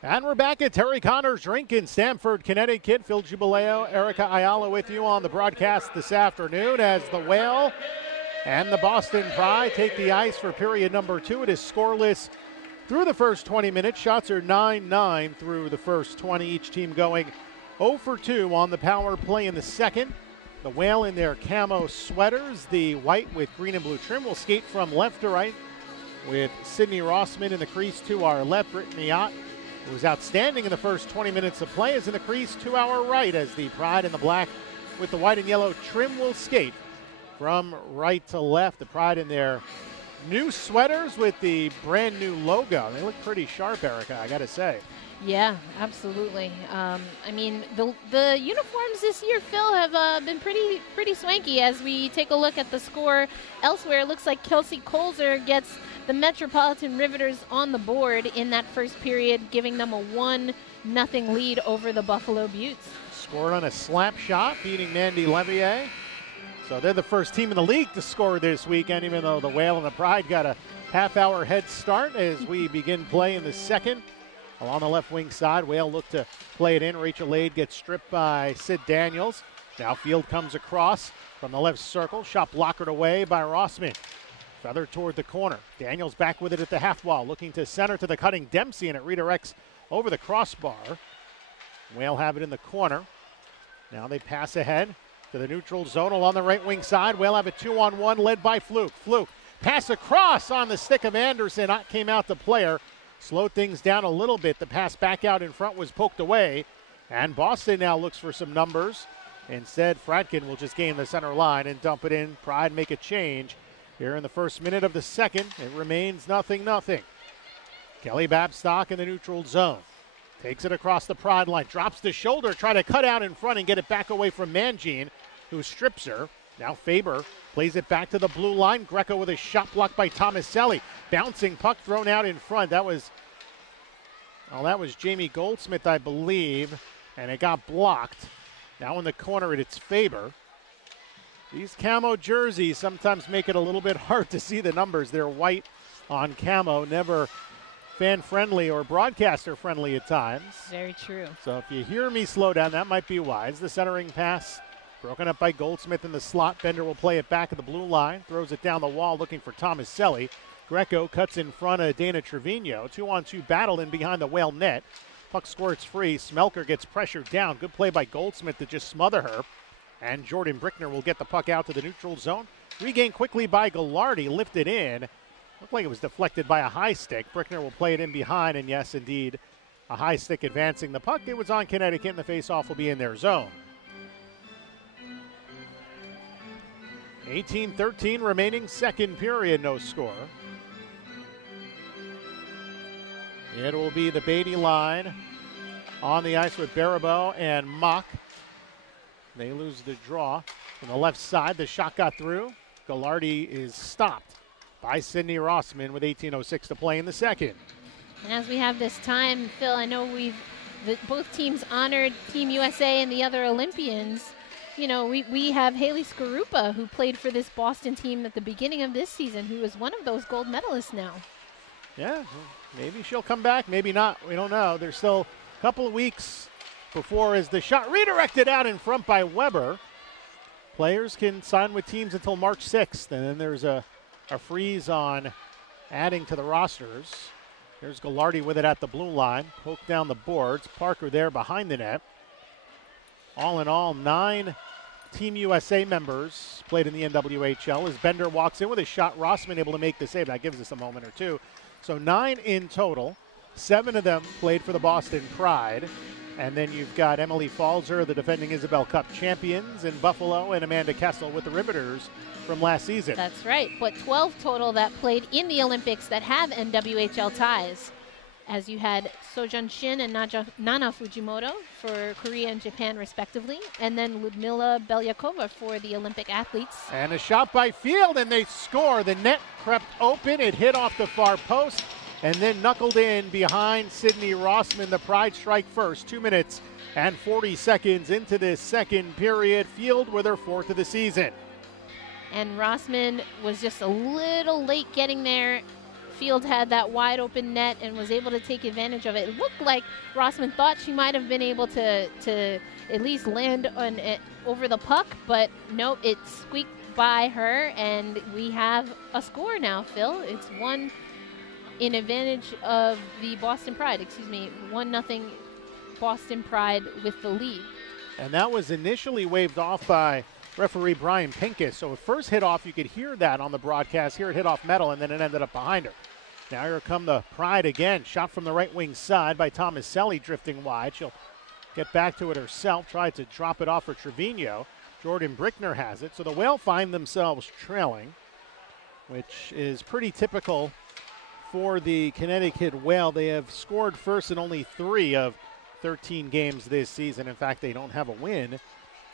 And we're back at Terry Connors Rink in Stamford, Connecticut. Phil Jubileo, Erica Ayala with you on the broadcast this afternoon as the Whale and the Boston Pride take the ice for period number 2. It is scoreless through the first 20 minutes. Shots are 9-9 through the first 20. Each team going 0 for 2 on the power play in the second. The Whale in their camo sweaters. The white with green and blue trim will skate from left to right with Sydney Rossman in the crease to our left. Brittany Ott, who was outstanding in the first 20 minutes of play, is in the crease to our right as the Pride in the black with the white and yellow trim will skate from right to left. The Pride in their new sweaters with the brand new logo. They look pretty sharp, Erica, I got to say. Yeah, absolutely. I mean, the uniforms this year, Phil, have been pretty swanky. As we take a look at the score elsewhere, it looks like Kelsey Colzer gets the Metropolitan Riveters on the board in that first period, giving them a 1-0 lead over the Buffalo Beauts. Scored on a slap shot, beating Mandy Levier. So they're the first team in the league to score this weekend, even though the Whale and the Pride got a half-hour head start as we begin play in the second. Along the left wing side, Whale look to play it in. Rachel Lade gets stripped by Sid Daniels. Now Field comes across from the left circle. Shot blockered away by Rossman. Feather toward the corner. Daniels back with it at the half wall, looking to center to the cutting Dempsey, and it redirects over the crossbar. Whale have it in the corner. Now they pass ahead to the neutral zone along the right wing side. Whale have a 2-on-1 led by Fluke. Fluke pass across on the stick of Anderson. Not came out to player. Slowed things down a little bit. The pass back out in front was poked away. And Boston now looks for some numbers. Instead, Fradkin will just gain the center line and dump it in. Pride make a change here in the first minute of the second. It remains 0-0. Kelly Babstock in the neutral zone. Takes it across the Pride line. Drops the shoulder. Try to cut out in front and get it back away from Mangine, who strips her. Now Faber plays it back to the blue line. Greco with a shot blocked by Tomaselli. Bouncing puck thrown out in front. That was Jamie Goldsmith, I believe, and it got blocked. Now in the corner, it's Faber. These camo jerseys sometimes make it a little bit hard to see the numbers. They're white on camo, never fan-friendly or broadcaster-friendly at times. Very true. So if you hear me slow down, that might be wise. The centering pass broken up by Goldsmith in the slot. Bender will play it back at the blue line. Throws it down the wall looking for Tomaselli. Greco cuts in front of Dana Trevino. 2-on-2 battle in behind the Whale net. Puck squirts free. Smelker gets pressured down. Good play by Goldsmith to just smother her. And Jordan Brickner will get the puck out to the neutral zone. Regained quickly by Gallardi. Lifted in. Looked like it was deflected by a high stick. Brickner will play it in behind. And yes, indeed, a high stick advancing the puck. It was on Connecticut, and the faceoff will be in their zone. 18-13 remaining second period, no score. It will be the Beatty line on the ice with Baribeau and Mock. They lose the draw from the left side. The shot got through. Gallardi is stopped by Sydney Rossman with 18:06 to play in the second. And as we have this time, Phil, I know both teams honored Team USA and the other Olympians. You know, we have Haley Skorupa, who played for this Boston team at the beginning of this season, who is one of those gold medalists now. Yeah, maybe she'll come back, maybe not. We don't know. There's still a couple of weeks before as the shot redirected out in front by Weber. Players can sign with teams until March 6th, and then there's a freeze on adding to the rosters. There's Gallardi with it at the blue line. Poke down the boards. Parker there behind the net. All in all, 9 Team USA members played in the NWHL. As Bender walks in with a shot, Rossman able to make the save. That gives us a moment or two. So 9 in total. 7 of them played for the Boston Pride. And then you've got Emily Falzer, the defending Isabel Cup champions in Buffalo, and Amanda Kessel with the Riveters from last season. That's right. But 12 total that played in the Olympics that have NWHL ties. As you had Sojun Shin and Nana Fujimoto for Korea and Japan, respectively, and then Ludmila Belyakova for the Olympic athletes. And a shot by Field, and they score. The net crept open. It hit off the far post, and then knuckled in behind Sydney Rossman. The Pride strike first. 2 minutes and 40 seconds into this second period. Field with her 4th of the season. And Rossman was just a little late getting there. Field had that wide open net and was able to take advantage of it. It looked like Rossman thought she might have been able to at least land on it over the puck, but nope, it squeaked by her, and we have a score now, Phil. It's 1 in advantage of the Boston Pride. 1-0 Boston Pride with the lead. And that was initially waved off by referee Brian Pincus. So it first hit off, you could hear that on the broadcast. Here it hit off metal, and then it ended up behind her. Now here come the Pride again. Shot from the right wing side by Tomaselli, drifting wide. She'll get back to it herself, tried to drop it off for Trevino. Jordan Brickner has it. So the Whale find themselves trailing, which is pretty typical for the Connecticut Whale. They have scored first in only 3 of 13 games this season. In fact, they don't have a win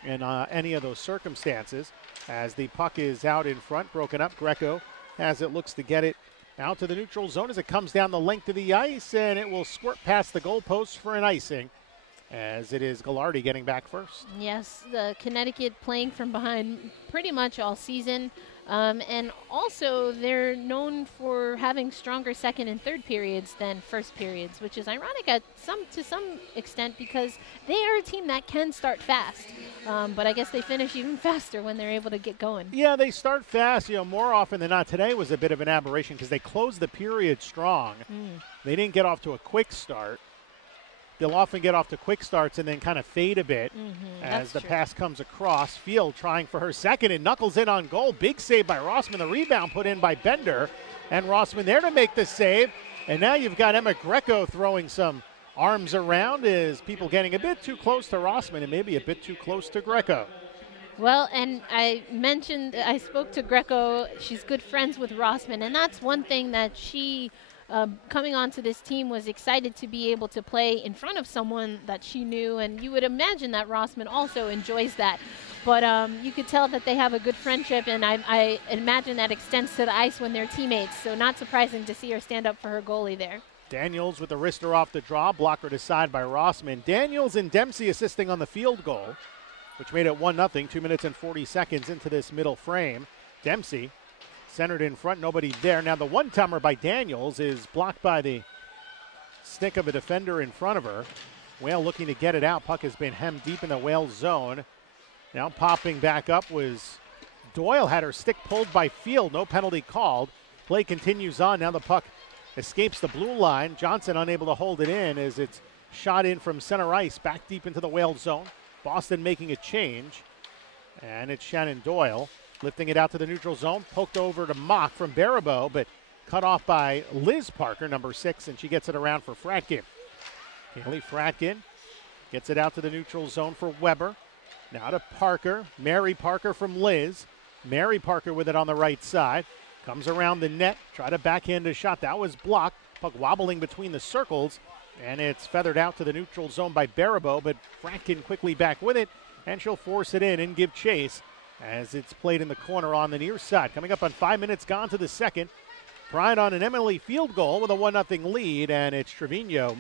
in any of those circumstances. As the puck is out in front, broken up, Greco as it looks to get it out to the neutral zone as it comes down the length of the ice, and it will squirt past the goalpost for an icing, as it is Gallardi getting back first. Yes, the Connecticut playing from behind pretty much all season. And also, they're known for having stronger second and third periods than first periods, which is ironic to some extent because they are a team that can start fast. But I guess they finish even faster when they're able to get going. Yeah, they start fast. More often than not. Today was a bit of an aberration because they closed the period strong. They didn't get off to a quick start. They'll often get off to quick starts and then kind of fade a bit as the pass comes across. Field trying for her second and knuckles in on goal. Big save by Rossman. The rebound put in by Bender. And Rossman there to make the save. And now you've got Emma Greco throwing some arms around as people getting a bit too close to Rossman and maybe a bit too close to Greco. Well, and I spoke to Greco. She's good friends with Rossman. And that's one thing that she coming onto this team was excited to be able to play in front of someone that she knew, and you would imagine that Rossman also enjoys that. But you could tell that they have a good friendship, and I imagine that extends to the ice when they're teammates, so not surprising to see her stand up for her goalie there. Daniels with the wrister off the draw, blocker to side by Rossman. Daniels and Dempsey assisting on the field goal, which made it 1-0, 2 minutes and 40 seconds into this middle frame. Dempsey centered in front, nobody there. Now the one-timer by Daniels is blocked by the stick of a defender in front of her. Whale looking to get it out. Puck has been hemmed deep in the Whale zone. Now popping back up was Doyle, had her stick pulled by Field. No penalty called. Play continues on. Now the puck escapes the blue line. Johnson unable to hold it in as it's shot in from center ice back deep into the Whale zone. Boston making a change. And it's Shannon Doyle lifting it out to the neutral zone. Poked over to Mock from Baribeau, but cut off by Liz Parker, number 6, and she gets it around for Fratkin. Kaylee Fratkin gets it out to the neutral zone for Weber. Now to Parker. Mary Parker from Liz. Mary Parker with it on the right side. Comes around the net. Try to backhand a shot. That was blocked. Puck wobbling between the circles. And it's feathered out to the neutral zone by Baribeau. But Fratkin quickly back with it. And she'll force it in and give chase as it's played in the corner on the near side. Coming up on 5 minutes gone to the second. Pride on an Emily field goal with a 1-0 lead. And it's Trevino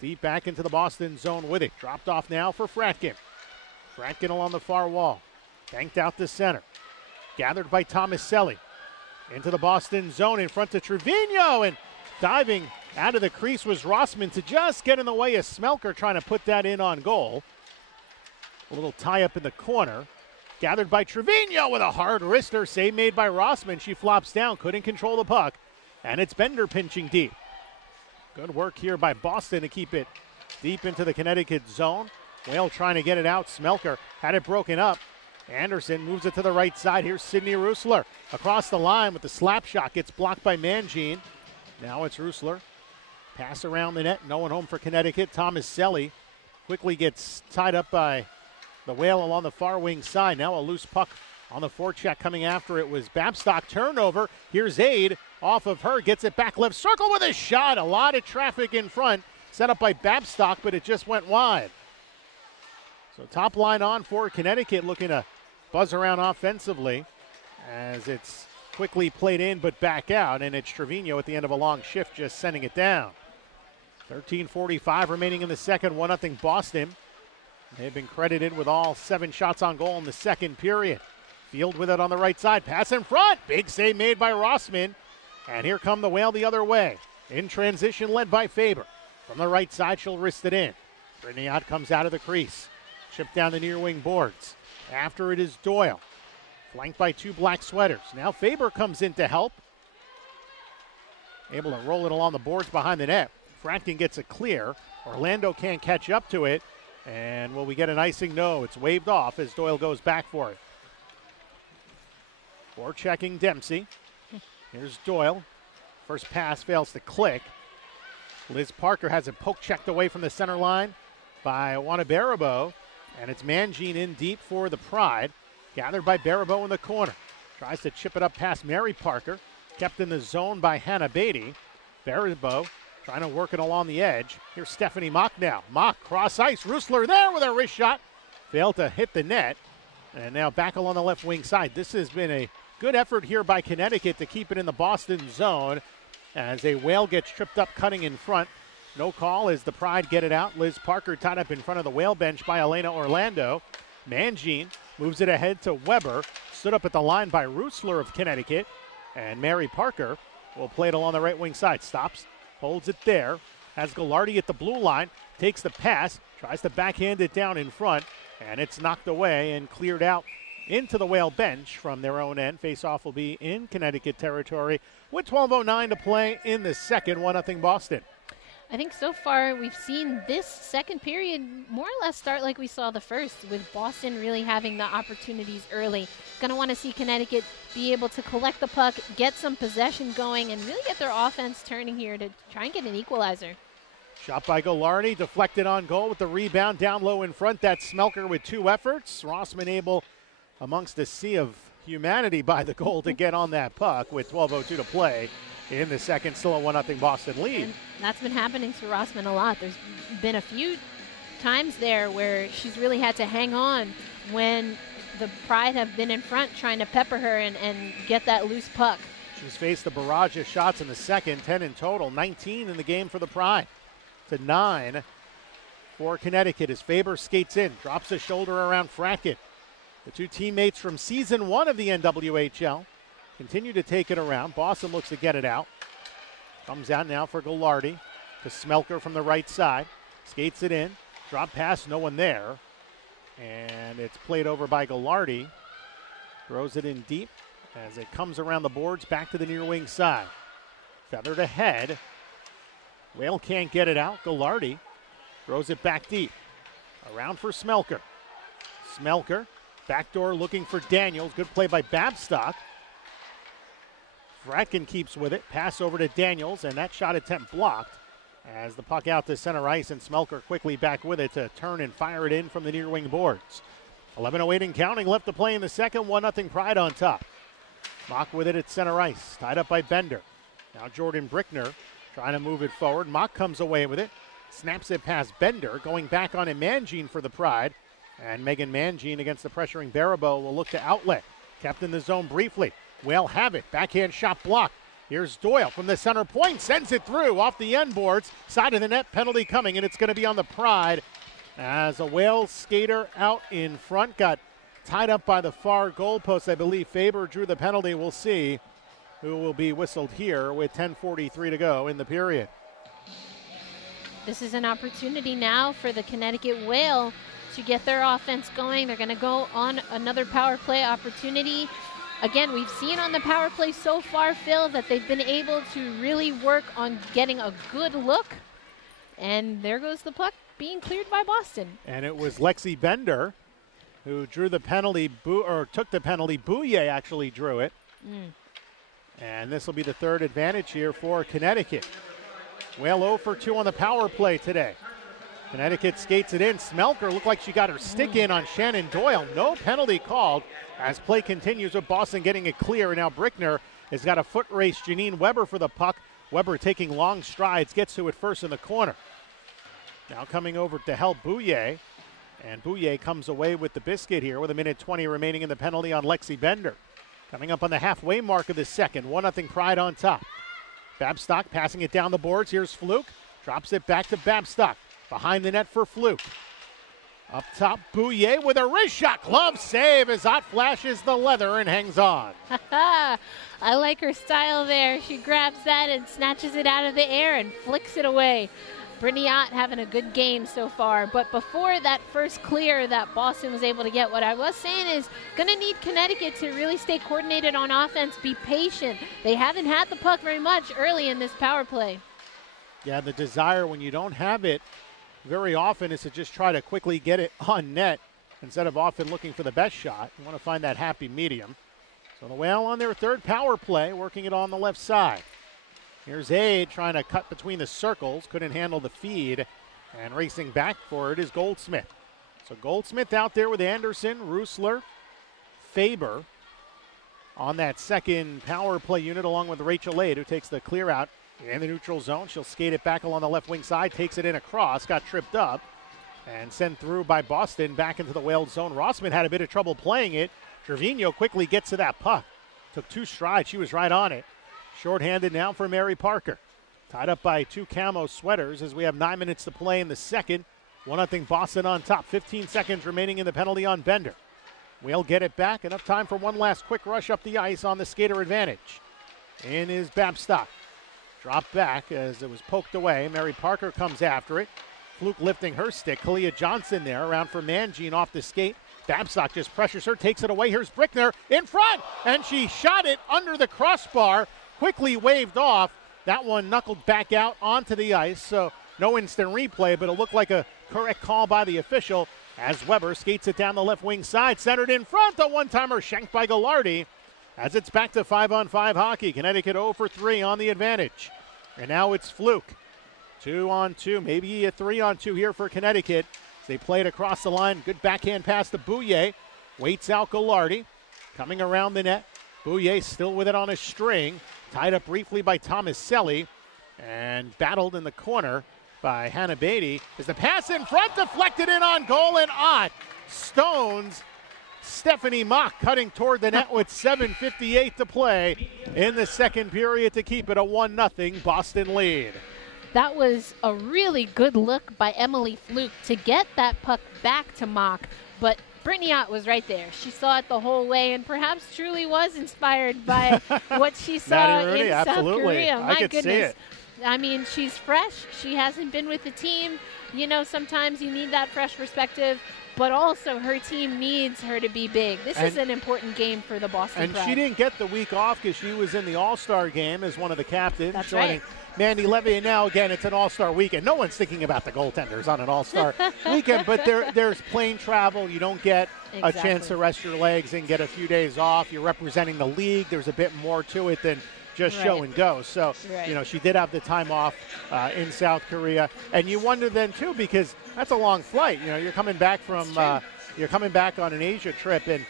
deep back into the Boston zone with it. Dropped off now for Fratkin. Fratkin along the far wall. Banked out to center. Gathered by Tomaselli. Into the Boston zone in front of Trevino. And diving out of the crease was Rossman to just get in the way of Smelker trying to put that in on goal. A little tie up in the corner. Gathered by Trevino with a hard wrister. Save made by Rossman. She flops down. Couldn't control the puck. And it's Bender pinching deep. Good work here by Boston to keep it deep into the Connecticut zone. Whale trying to get it out. Smelker had it broken up. Anderson moves it to the right side. Here's Sydney Rusler across the line with the slap shot. Gets blocked by Mangine. Now it's Rusler. Pass around the net. No one home for Connecticut. Tomaselli quickly gets tied up by the Whale along the far wing side. Now a loose puck on the forecheck coming after it was Babstock. Turnover. Here's Aid off of her. Gets it back left circle with a shot. A lot of traffic in front. Set up by Babstock, but it just went wide. So top line on for Connecticut, looking to buzz around offensively as it's quickly played in but back out, and it's Trevino at the end of a long shift just sending it down. 13:45 remaining in the second, 1-0 Boston. They've been credited with all 7 shots on goal in the second period. Field with it on the right side, pass in front, big save made by Rossman. And here come the Whale the other way. In transition, led by Faber. From the right side, she'll wrist it in. Brittany Ott comes out of the crease. Chipped down the near wing boards. After it is Doyle. Flanked by two black sweaters. Now Faber comes in to help. Able to roll it along the boards behind the net. Fratkin gets a clear. Orlando can't catch up to it. And will we get an icing? No, it's waved off as Doyle goes back for it. Forechecking Dempsey. Here's Doyle. First pass fails to click. Liz Parker has it poke checked away from the center line by Juana Barabo. And it's Mangine in deep for the Pride. Gathered by Barabo in the corner. Tries to chip it up past Mary Parker. Kept in the zone by Hannah Beatty. Barabo trying to work it along the edge. Here's Stephanie Mock now. Mock cross ice. Rusler there with a wrist shot. Failed to hit the net. And now back along the left wing side. This has been a good effort here by Connecticut to keep it in the Boston zone as a Whale gets tripped up cutting in front. No call as the Pride get it out. Liz Parker tied up in front of the Whale bench by Elena Orlando. Mangine moves it ahead to Weber. Stood up at the line by Rusler of Connecticut. And Mary Parker will play it along the right wing side. Stops, holds it there. Has Gallardi at the blue line. Takes the pass. Tries to backhand it down in front. And it's knocked away and cleared out into the Whale bench from their own end. Face-off will be in Connecticut territory with 12:09 to play in the second. 1-0 Boston. I think so far we've seen this second period more or less start like we saw the first, with Boston really having the opportunities early. Going to want to see Connecticut be able to collect the puck, get some possession going, and really get their offense turning here to try and get an equalizer. Shot by Gallardi, deflected on goal with the rebound down low in front. That's Smelker with two efforts. Rossman able, amongst a sea of humanity by the goal, to get on that puck with 12:02 to play in the second. Still a 1-0 Boston lead. And that's been happening to Rossman a lot. There's been a few times there where she's really had to hang on when the Pride have been in front trying to pepper her and get that loose puck. She's faced a barrage of shots in the second, 10 in total, 19 in the game for the Pride. To 9 for Connecticut as Faber skates in, drops a shoulder around Fratkin. The two teammates from season 1 of the NWHL continue to take it around. Boston looks to get it out. Comes out now for Gallardi to Smelker from the right side. Skates it in, drop pass, no one there. And it's played over by Gallardi. Throws it in deep as it comes around the boards back to the near wing side. Feathered ahead. Whale can't get it out. Gallardi throws it back deep. Around for Smelker. Smelker, backdoor looking for Daniels. Good play by Babstock. Fratkin keeps with it. Pass over to Daniels, and that shot attempt blocked as the puck out to center ice, and Smelker quickly back with it to turn and fire it in from the near wing boards. 11:08 and counting left to play in the second. 1-0 Pride on top. Mock with it at center ice. Tied up by Bender. Now Jordan Brickner trying to move it forward. Mock comes away with it. Snaps it past Bender. Going back on a Mangine for the Pride. And Megan Mangine against the pressuring Barabo will look to outlet. Kept in the zone briefly. Whale have it. Backhand shot blocked. Here's Doyle from the center point. Sends it through off the end boards. Side of the net, penalty coming, and it's going to be on the Pride. As a Whale skater out in front got tied up by the far goalpost. I believe Faber drew the penalty. We'll see who will be whistled here with 10:43 to go in the period. This is an opportunity now for the Connecticut Whale to get their offense going. They're going to go on another power play opportunity. Again, we've seen on the power play so far, Phil, that they've been able to really work on getting a good look. And there goes the puck being cleared by Boston. And it was Lexi Bender who drew the penalty, took the penalty. Bouye actually drew it. And this will be the third advantage here for Connecticut. Well, 0 for 2 on the power play today. Connecticut skates it in. Smelker looked like she got her stick in on Shannon Doyle. No penalty called as play continues with Boston getting it clear. And now Brickner has got a foot race. Janine Weber for the puck. Weber taking long strides, gets to it first in the corner. Now coming over to help Bouye. And Bouye comes away with the biscuit here with 1:20 remaining in the penalty on Lexi Bender. Coming up on the halfway mark of the second. 1-0 Pride on top. Babstock passing it down the boards. Here's Fluke. Drops it back to Babstock. Behind the net for Fluke. Up top, Bouye with a wrist shot. Glove save as Ott flashes the leather and hangs on. I like her style there. She grabs that and snatches it out of the air and flicks it away. Brittany Ott having a good game so far. But before that first clear that Boston was able to get, what I was saying is going to need Connecticut to really stay coordinated on offense, be patient. They haven't had the puck very much early in this power play. Yeah, the desire when you don't have it very often is to just try to quickly get it on net instead of often looking for the best shot. You want to find that happy medium. So the Whale on their third power play, working it on the left side. Here's Aide trying to cut between the circles, couldn't handle the feed, and racing back for it is Goldsmith. So Goldsmith out there with Anderson, Roosler, Faber on that second power play unit along with Rachel Aide, who takes the clear out in the neutral zone. She'll skate it back along the left wing side, takes it in across, got tripped up, and sent through by Boston back into the Whale zone. Rossman had a bit of trouble playing it. Trevino quickly gets to that puck. Took 2 strides. She was right on it. Shorthanded now for Mary Parker. Tied up by 2 camo sweaters as we have 9 minutes to play in the second. 1-0 Boston on top. 15 seconds remaining in the penalty on Bender. Whale get it back. Enough time for one last quick rush up the ice on the skater advantage. In is Babstock. Dropped back as it was poked away. Mary Parker comes after it. Fluke lifting her stick. Kalia Johnson there around for Mangine off the skate. Babstock just pressures her, takes it away. Here's Brickner in front, and she shot it under the crossbar. Quickly waved off. That one knuckled back out onto the ice, so no instant replay, but it looked like a correct call by the official as Weber skates it down the left wing side, centered in front. A one-timer shanked by Gallardi as it's back to 5-on-5 hockey. Connecticut 0 for 3 on the advantage. And now it's Fluke. 2-on-2, maybe a 3-on-2 here for Connecticut. They play it across the line. Good backhand pass to Bouye. Waits out Gallardi. Coming around the net. Bouye still with it on a string. Tied up briefly by Thomas Selly. And battled in the corner by Hannah Beatty. Is the pass in front, deflected in on goal, and Ott stones Stephanie Mock, cutting toward the net with 7:58 to play in the second period to keep it a 1-0 Boston lead. That was a really good look by Emily Fluke to get that puck back to Mock, but Brittany Ott was right there. She saw it the whole way and perhaps truly was inspired by what she saw in South Korea. My goodness. See it. I mean, she's fresh. She hasn't been with the team. You know, sometimes you need that fresh perspective, but also her team needs her to be big. This is an important game for the Boston Pride. She didn't get the week off because she was in the All-Star game as one of the captains. That's right. Mandy Levy, and now again it's an all-star weekend. No one's thinking about the goaltenders on an all-star weekend, but there's plane travel. You don't get a chance to rest your legs and get a few days off. You're representing the league. There's a bit more to it than just show and go. So, you know, she did have the time off in South Korea. And you wonder then, too, because that's a long flight. You know, you're coming back from you're coming back on an Asia trip, and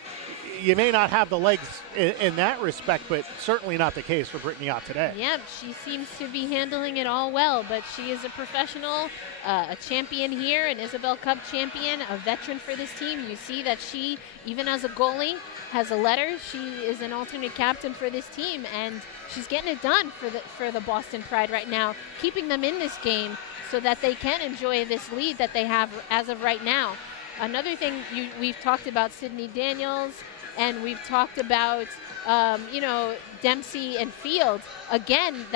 you may not have the legs in that respect, but certainly not the case for Brittany Ott today. Yep, she seems to be handling it all well, but she is a professional, a champion here, an Isabel Cup champion, a veteran for this team. You see that she, even as a goalie, has a letter. She is an alternate captain for this team, and she's getting it done for the Boston Pride right now, keeping them in this game so that they can enjoy this lead that they have as of right now. Another thing we've talked about Sydney Daniels, and we've talked about, you know, Dempsey and Field. Again,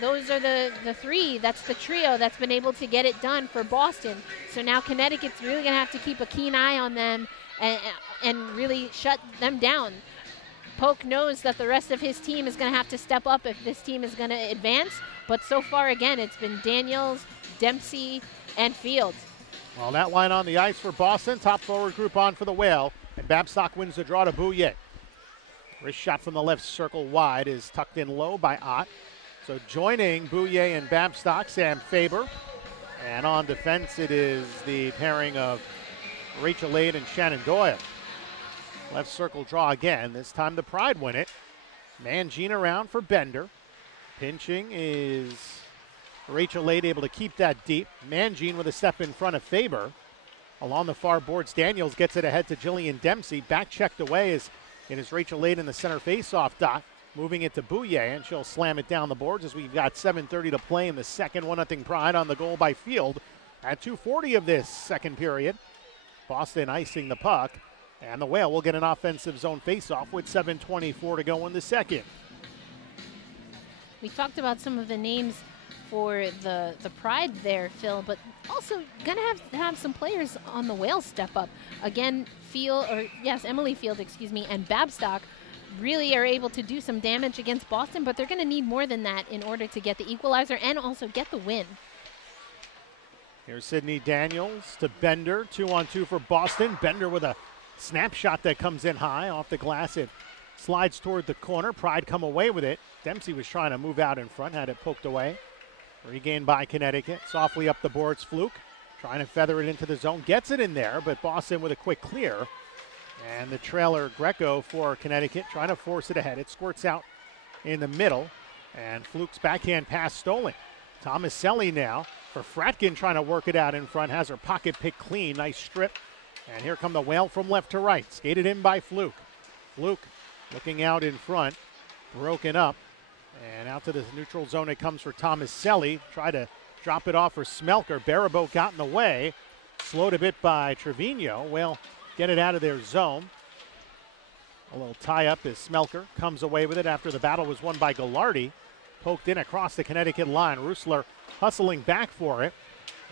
those are the three. That's the trio that's been able to get it done for Boston. So now Connecticut's really going to have to keep a keen eye on them and really shut them down. Polk knows that the rest of his team is going to have to step up if this team is going to advance. But so far, again, it's been Daniels, Dempsey, and Field. Well, that line on the ice for Boston. Top forward group on for the Whale. And Babstock wins the draw to Bouye. Wrist shot from the left circle wide is tucked in low by Ott. So joining Bouye and Babstock, Sam Faber. And on defense, it is the pairing of Rachel Aide and Shannon Doyle. Left circle draw again. This time the Pride win it. Mangine around for Bender. Pinching is Rachel Aide able to keep that deep. Mangine with a step in front of Faber. Along the far boards, Daniels gets it ahead to Jillian Dempsey. Back checked away as it is Rachel Aide in the center face-off dot. Moving it to Bouye, and she'll slam it down the boards as we've got 7:30 to play in the second. 1-0 Pride on the goal by Field at 2:40 of this second period. Boston icing the puck, and the Whale will get an offensive zone faceoff with 7:24 to go in the second. We talked about some of the names for the Pride there, Phil, but also gonna have some players on the Whale step up. Again, Emily Field, and Babstock really are able to do some damage against Boston, but they're gonna need more than that in order to get the equalizer and also get the win. Here's Sydney Daniels to Bender, 2-on-2 for Boston. Bender with a snapshot that comes in high off the glass. It slides toward the corner. Pride come away with it. Dempsey was trying to move out in front, had it poked away. Regained by Connecticut. Softly up the boards, Fluke trying to feather it into the zone. Gets it in there, but Boston with a quick clear. And the trailer Greco for Connecticut trying to force it ahead. It squirts out in the middle, and Fluke's backhand pass stolen. Tomaselli now for Fratkin trying to work it out in front. Has her pocket picked clean. Nice strip. And here come the Whale from left to right. Skated in by Fluke. Fluke looking out in front. Broken up. And out to the neutral zone it comes for Tomaselli. Try to drop it off for Smelker. Barabo got in the way. Slowed a bit by Trevino. Whale get it out of their zone. A little tie-up as Smelker comes away with it after the battle was won by Gallardi. Poked in across the Connecticut line. Rusler hustling back for it.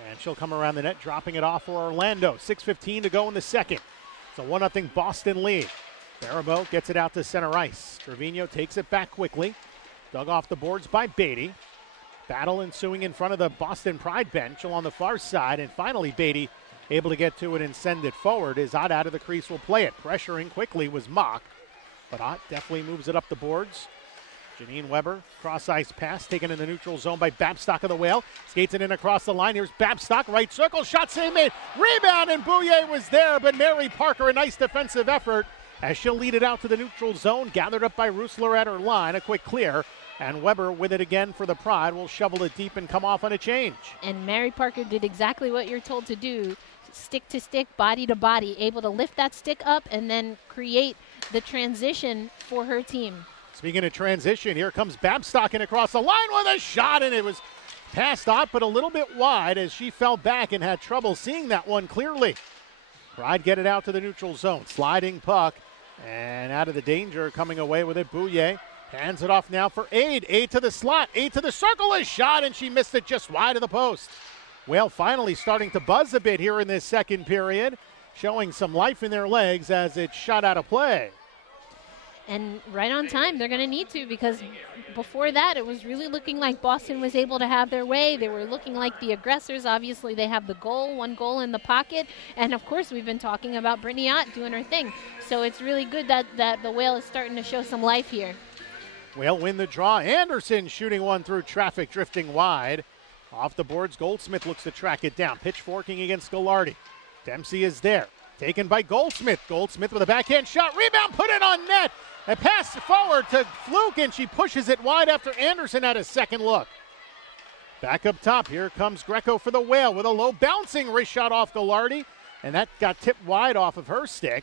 And she'll come around the net, dropping it off for Orlando. 6:15 to go in the second. It's a 1-0 Boston lead. Barabo gets it out to center ice. Trevino takes it back quickly. Dug off the boards by Beatty. Battle ensuing in front of the Boston Pride bench along the far side. And finally Beatty able to get to it and send it forward as Ott out of the crease will play it. Pressuring quickly was Mock. But Ott definitely moves it up the boards. Janine Weber, cross-ice pass, taken in the neutral zone by Babstock of the Whale. Skates it in across the line. Here's Babstock, right circle, shot save made. Rebound, and Bouye was there, but Mary Parker, a nice defensive effort as she'll lead it out to the neutral zone. Gathered up by Rusler at her line, a quick clear. And Weber with it again for the Pride will shovel it deep and come off on a change. And Mary Parker did exactly what you're told to do. Stick to stick, body to body, able to lift that stick up and then create the transition for her team. Speaking of transition, here comes Babstock in across the line with a shot, and it was passed out, but a little bit wide as she fell back and had trouble seeing that one clearly. Pride get it out to the neutral zone. Sliding puck, and out of the danger, coming away with it, Bouye. Hands it off now for Aid. Aid to the slot. Aid to the circle. A shot, and she missed it just wide of the post. Well, finally starting to buzz a bit here in this second period, showing some life in their legs as it's shot out of play. And right on time, they're going to need to, because before that, it was really looking like Boston was able to have their way. They were looking like the aggressors. Obviously, they have the goal, one goal in the pocket. And, of course, we've been talking about Brittany Ott doing her thing. So it's really good that the Whale is starting to show some life here. Whale win the draw. Anderson shooting one through traffic, drifting wide. Off the boards, Goldsmith looks to track it down. Pitchforking against Gallardi. Dempsey is there. Taken by Goldsmith. Goldsmith with a backhand shot. Rebound, put it on net. A pass forward to Fluke, and she pushes it wide after Anderson had a second look. Back up top, here comes Greco for the Whale with a low bouncing wrist shot off Gallardi, and that got tipped wide off of her stick.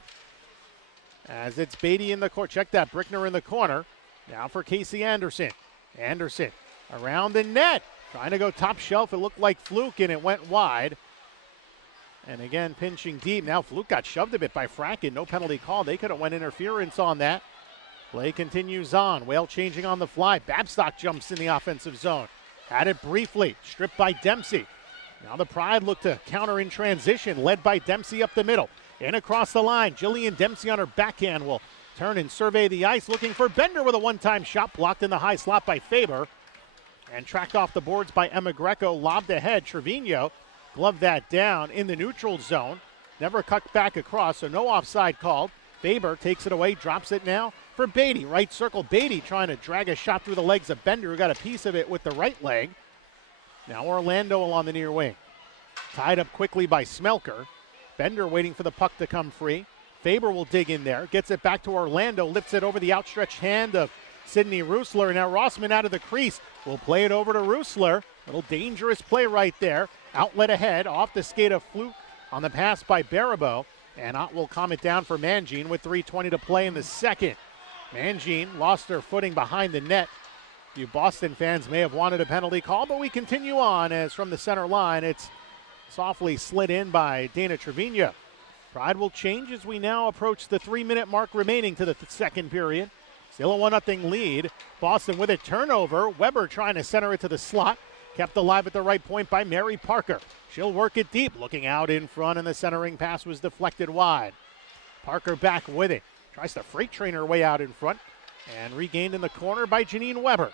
As it's Beatty in the corner. Check that, Brickner in the corner. Now for Casey Anderson. Anderson around the net. Trying to go top shelf. It looked like Fluke, and it went wide. And again, pinching deep. Now Fluke got shoved a bit by Fracken. No penalty call. They could have went interference on that. Play continues on. Whale changing on the fly. Babstock jumps in the offensive zone. Had it briefly. Stripped by Dempsey. Now the Pride look to counter in transition. Led by Dempsey up the middle. In across the line. Jillian Dempsey on her backhand will turn and survey the ice. Looking for Bender with a one-time shot. Blocked in the high slot by Faber. And tracked off the boards by Emma Greco. Lobbed ahead. Trevino gloved that down in the neutral zone. Never cut back across, so no offside called. Faber takes it away, drops it now for Beatty. Right circle, Beatty trying to drag a shot through the legs of Bender, who got a piece of it with the right leg. Now Orlando along the near wing. Tied up quickly by Smelker. Bender waiting for the puck to come free. Faber will dig in there, gets it back to Orlando, lifts it over the outstretched hand of Sydney Rusler. And now Rossman out of the crease will play it over to Rusler. Little dangerous play right there. Outlet ahead, off the skate of Fluke on the pass by Barabo. And Ott will calm it down for Mangine with 3:20 to play in the second. Mangine lost her footing behind the net. You Boston fans may have wanted a penalty call, but we continue on as from the center line, it's softly slid in by Dana Trevino. Pride will change as we now approach the 3-minute mark remaining to the second period. Still a 1-0 lead. Boston with a turnover. Weber trying to center it to the slot. Kept alive at the right point by Mary Parker. She'll work it deep, looking out in front, and the centering pass was deflected wide. Parker back with it. Tries to freight train her way out in front, and regained in the corner by Janine Weber.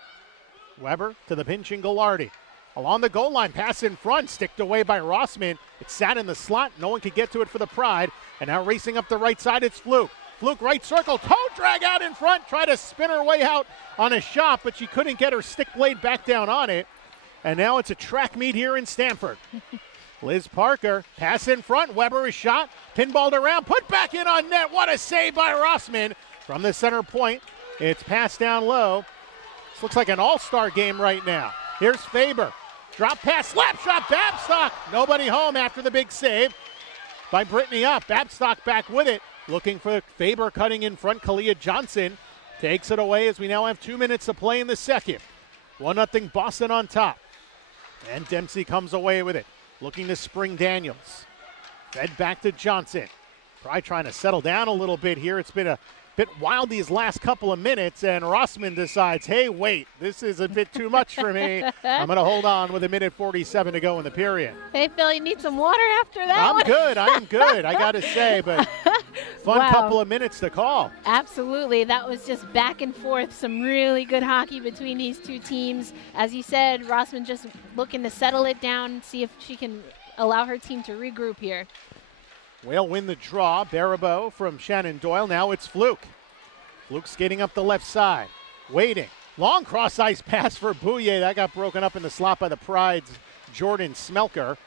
Weber to the pinching Gallardi. Along the goal line, pass in front, sticked away by Rossman. It sat in the slot. No one could get to it for the Pride. And now racing up the right side, it's Fluke. Fluke right circle, toe drag out in front. Tried to spin her way out on a shot, but she couldn't get her stick blade back down on it. And now it's a track meet here in Stamford. Liz Parker, pass in front. Weber is shot, pinballed around, put back in on net. What a save by Rossman from the center point. It's passed down low. This looks like an all-star game right now. Here's Faber. Drop pass, slap shot, Babstock. Nobody home after the big save by Brittany Up. Babstock back with it. Looking for Faber cutting in front. Kalia Johnson takes it away as we now have 2 minutes to play in the second. 1-0 Boston on top. And Dempsey comes away with it. Looking to spring Daniels. Fed back to Johnson. Probably trying to settle down a little bit here. It's been a bit wild these last couple of minutes, and Rossman decides, hey, wait, this is a bit too much for me. I'm going to hold on with 1:47 to go in the period. Hey, Phil, you need some water after that I'm one? good. I'm good, I got to say, but fun Wow. couple of minutes to call. Absolutely. That was just back and forth. Some really good hockey between these two teams. As you said, Rossman just looking to settle it down, see if she can allow her team to regroup here. Whale win the draw. Barabo from Shannon Doyle. Now it's Fluke. Fluke skating up the left side. Waiting. Long cross-ice pass for Bouye. That got broken up in the slot by the Pride's Jordan Smelker.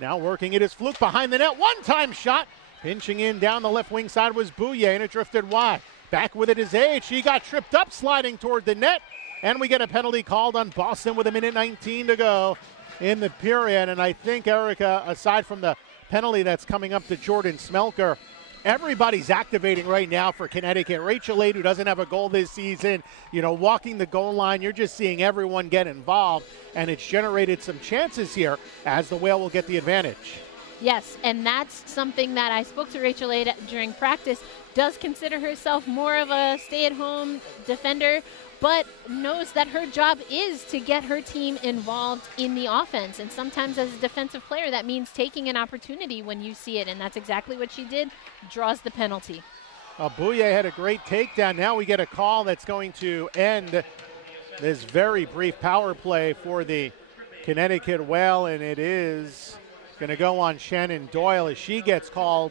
Now working it is Fluke behind the net. One-time shot. Pinching in down the left wing side was Bouye, and it drifted wide. Back with it is Age. She got tripped up sliding toward the net. And we get a penalty called on Boston with 1:19 to go in the period. And I think, Erica, aside from the penalty that's coming up to Jordan Smelker, everybody's activating right now for Connecticut. Rachel Aid, who doesn't have a goal this season, walking the goal line, you're just seeing everyone get involved, and it's generated some chances here as the Whale will get the advantage. Yes, and that's something that I spoke to Rachel Aid during practice. Does consider herself more of a stay-at-home defender, but knows that her job is to get her team involved in the offense. And sometimes as a defensive player, that means taking an opportunity when you see it. And that's exactly what she did, draws the penalty. Bouye had a great takedown. Now we get a call that's going to end this very brief power play for the Connecticut Whale. And it is going to go on Shannon Doyle as she gets called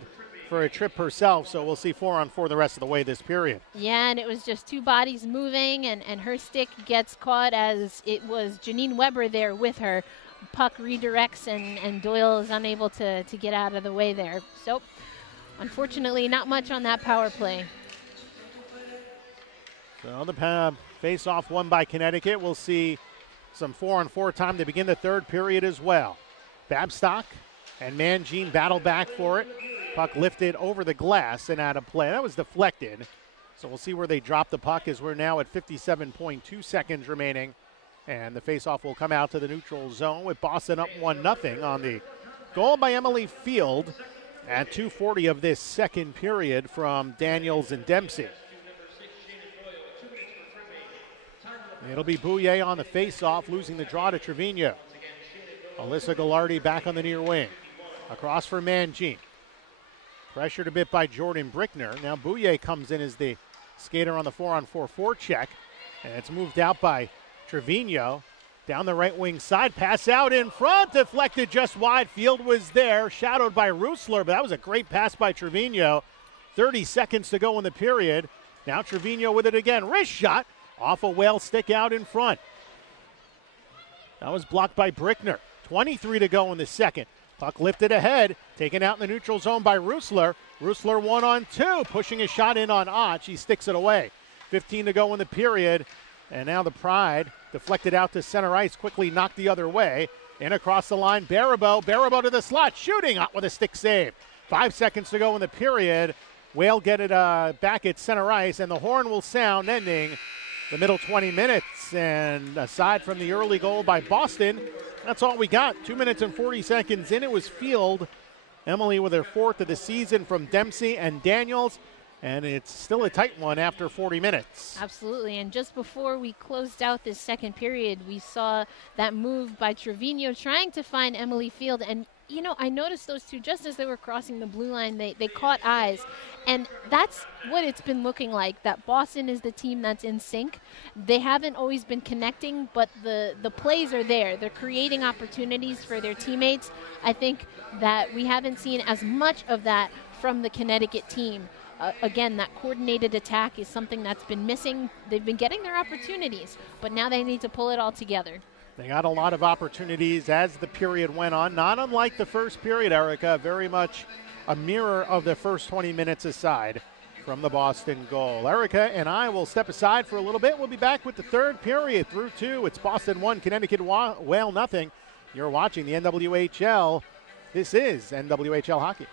for a trip herself, so we'll see 4-on-4 the rest of the way this period. Yeah, and it was just two bodies moving, and her stick gets caught as it was Janine Weber there with her. Puck redirects, and Doyle is unable to get out of the way there. So, unfortunately, not much on that power play. So the face-off won by Connecticut. We'll see some 4-on-4 time to begin the third period as well. Babstock and Mangine battle back for it. Puck lifted over the glass and out of play. That was deflected. So we'll see where they drop the puck as we're now at 57.2 seconds remaining. And the faceoff will come out to the neutral zone with Boston up 1-0 on the goal by Emily Field at 2:40 of this second period from Daniels and Dempsey. It'll be Bouye on the faceoff, losing the draw to Trevino. Alyssa Gallardi back on the near wing. Across for Mangine. Pressured a bit by Jordan Brickner. Now Bouye comes in as the skater on the 4-on-4 forecheck. And it's moved out by Trevino. Down the right wing side. Pass out in front. Deflected just wide. Field was there. Shadowed by Rusler. But that was a great pass by Trevino. 30 seconds to go in the period. Now Trevino with it again. Wrist shot. Off a Whale stick out in front. That was blocked by Brickner. 23 to go in the second. Puck lifted ahead, taken out in the neutral zone by Rusler. Rusler 1-on-2, pushing a shot in on Ott. She sticks it away. 15 to go in the period. And now the Pride deflected out to center ice, quickly knocked the other way. In across the line, Barabo to the slot, shooting Ott with a stick save. 5 seconds to go in the period. Whale get it back at center ice, and the horn will sound, ending the middle 20 minutes. And aside from the early goal by Boston, that's all we got. 2 minutes and 40 seconds in. It was Field Emily with her 4th of the season from Dempsey and Daniels. And it's still a tight one after 40 minutes. Absolutely. And just before we closed out this second period, we saw that move by Trevino trying to find Emily Field. And, you know, I noticed those two just as they were crossing the blue line, they caught eyes. And that's what it's been looking like, that Boston is the team that's in sync. They haven't always been connecting, but the plays are there. They're creating opportunities for their teammates. I think that we haven't seen as much of that from the Connecticut team. Again, that coordinated attack is something that's been missing. They've been getting their opportunities, but now they need to pull it all together. They got a lot of opportunities as the period went on. Not unlike the first period, Erica, very much a mirror of the first 20 minutes aside from the Boston goal. Erica and I will step aside for a little bit. We'll be back with the third period through 2. It's Boston 1, Connecticut Whale nothing. You're watching the NWHL. This is NWHL Hockey.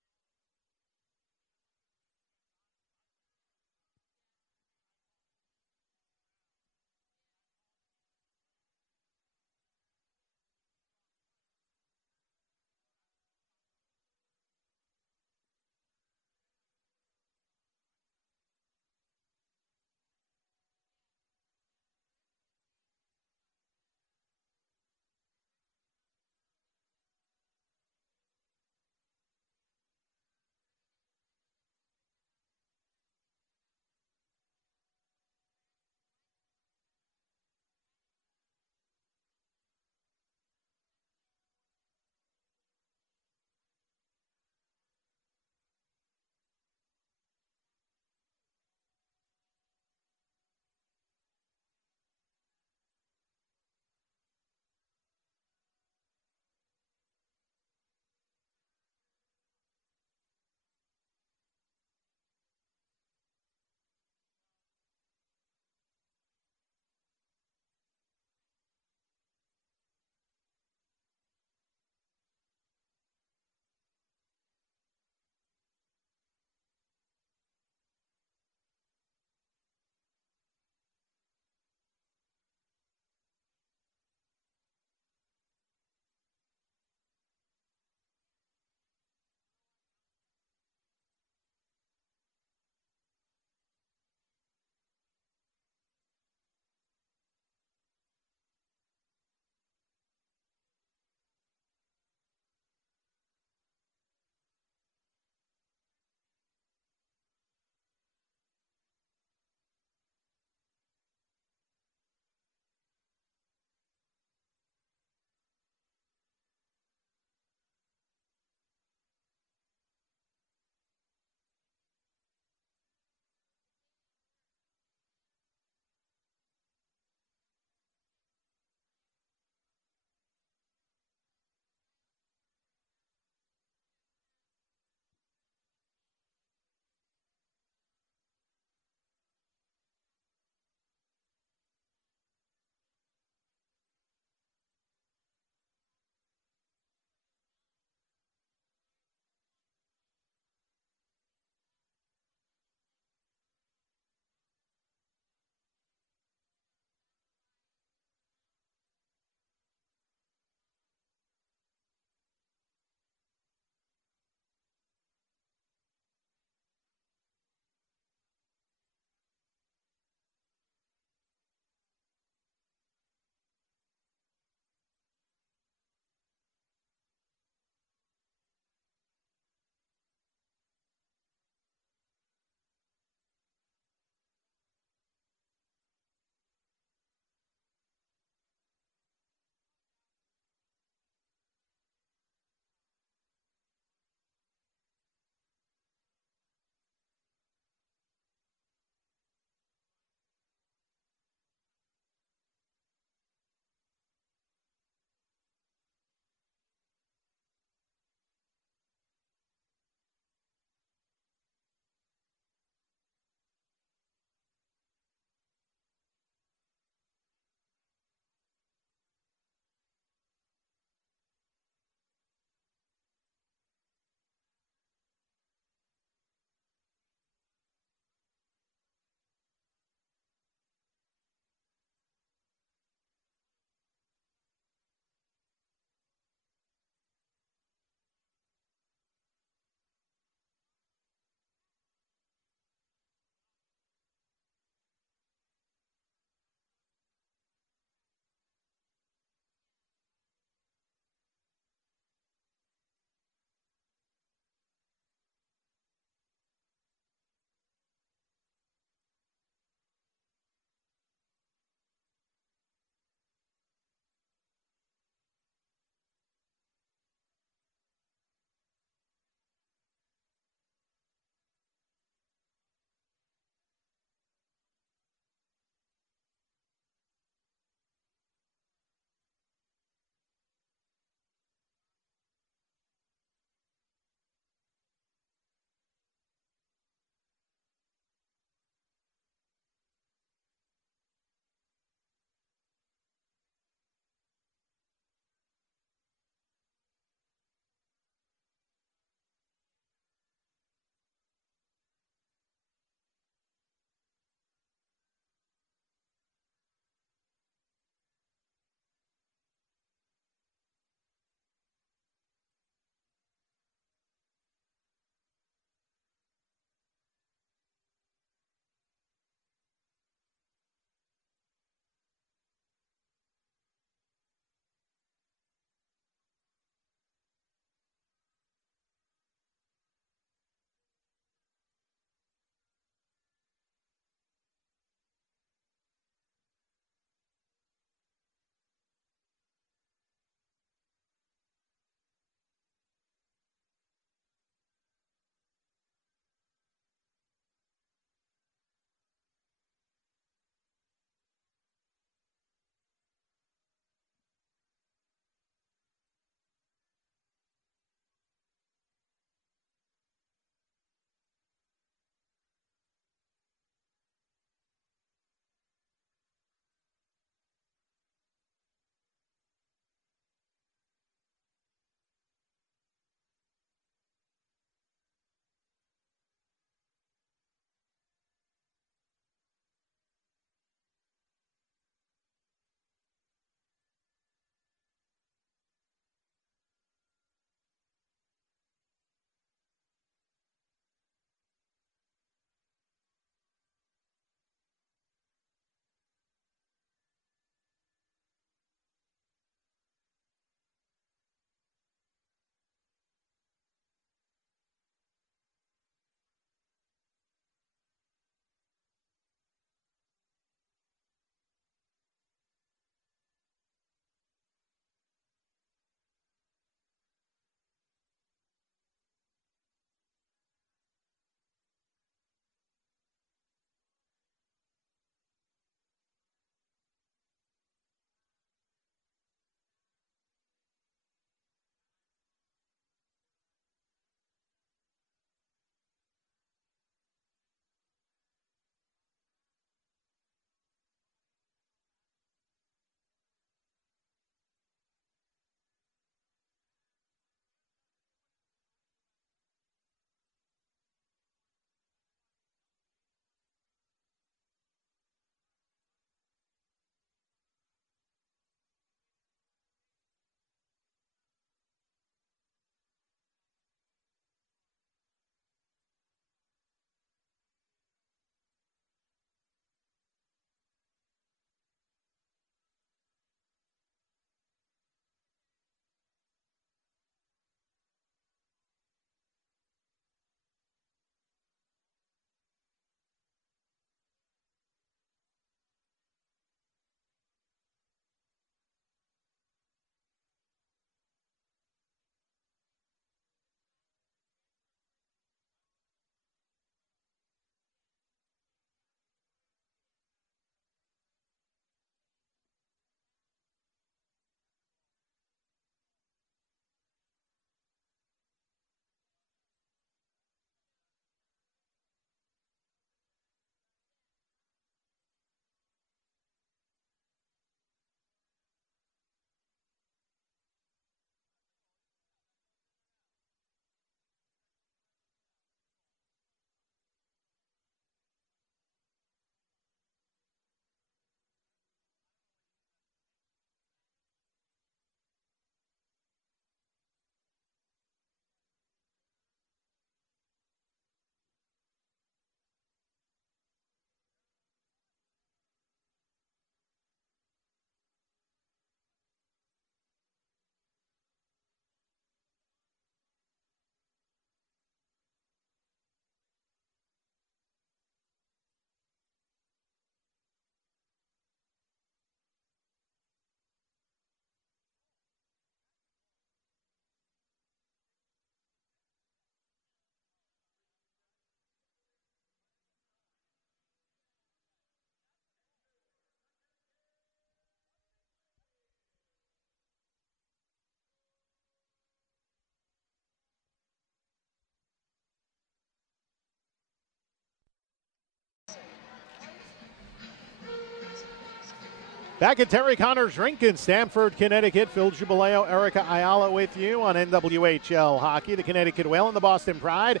Back at Terry Connors Rink in Stamford, Connecticut. Phil Jubileo, Erica Ayala with you on NWHL Hockey. The Connecticut Whale and the Boston Pride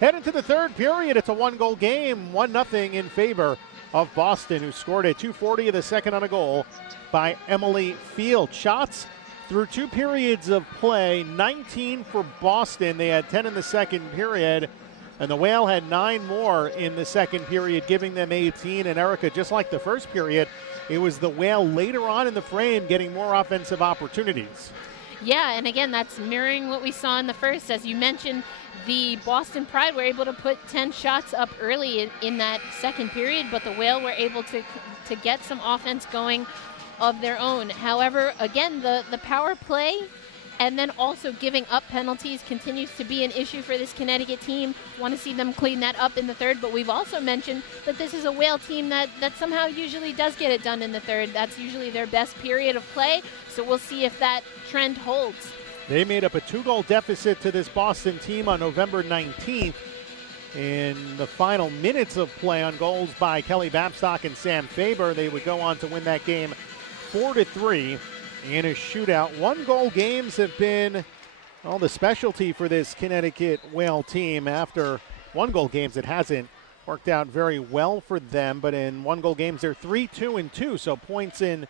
head into the third period. It's a one-goal game, 1-0 in favor of Boston, who scored at 2:40 of the second on a goal by Emily Field. Shots through 2 periods of play, 19 for Boston. They had 10 in the second period, and the Whale had 9 more in the second period, giving them 18. And Erica, just like the first period, it was the Whale later on in the frame getting more offensive opportunities. Yeah, and again, that's mirroring what we saw in the first. As you mentioned, the Boston Pride were able to put 10 shots up early in that second period, but the Whale were able to get some offense going of their own. However, again, the power play and then also giving up penalties continues to be an issue for this Connecticut team. Want to see them clean that up in the third, but we've also mentioned that this is a Whale team that somehow usually does get it done in the third. That's usually their best period of play, so we'll see if that trend holds. They made up a 2-goal deficit to this Boston team on November 19th in the final minutes of play on goals by Kelly Babstock and Sam Faber. They would go on to win that game 4-3 in a shootout. 1-goal games have been the specialty for this Connecticut Whale team. After 1-goal games, it hasn't worked out very well for them, but in 1-goal games, they're 3-2-2, so points in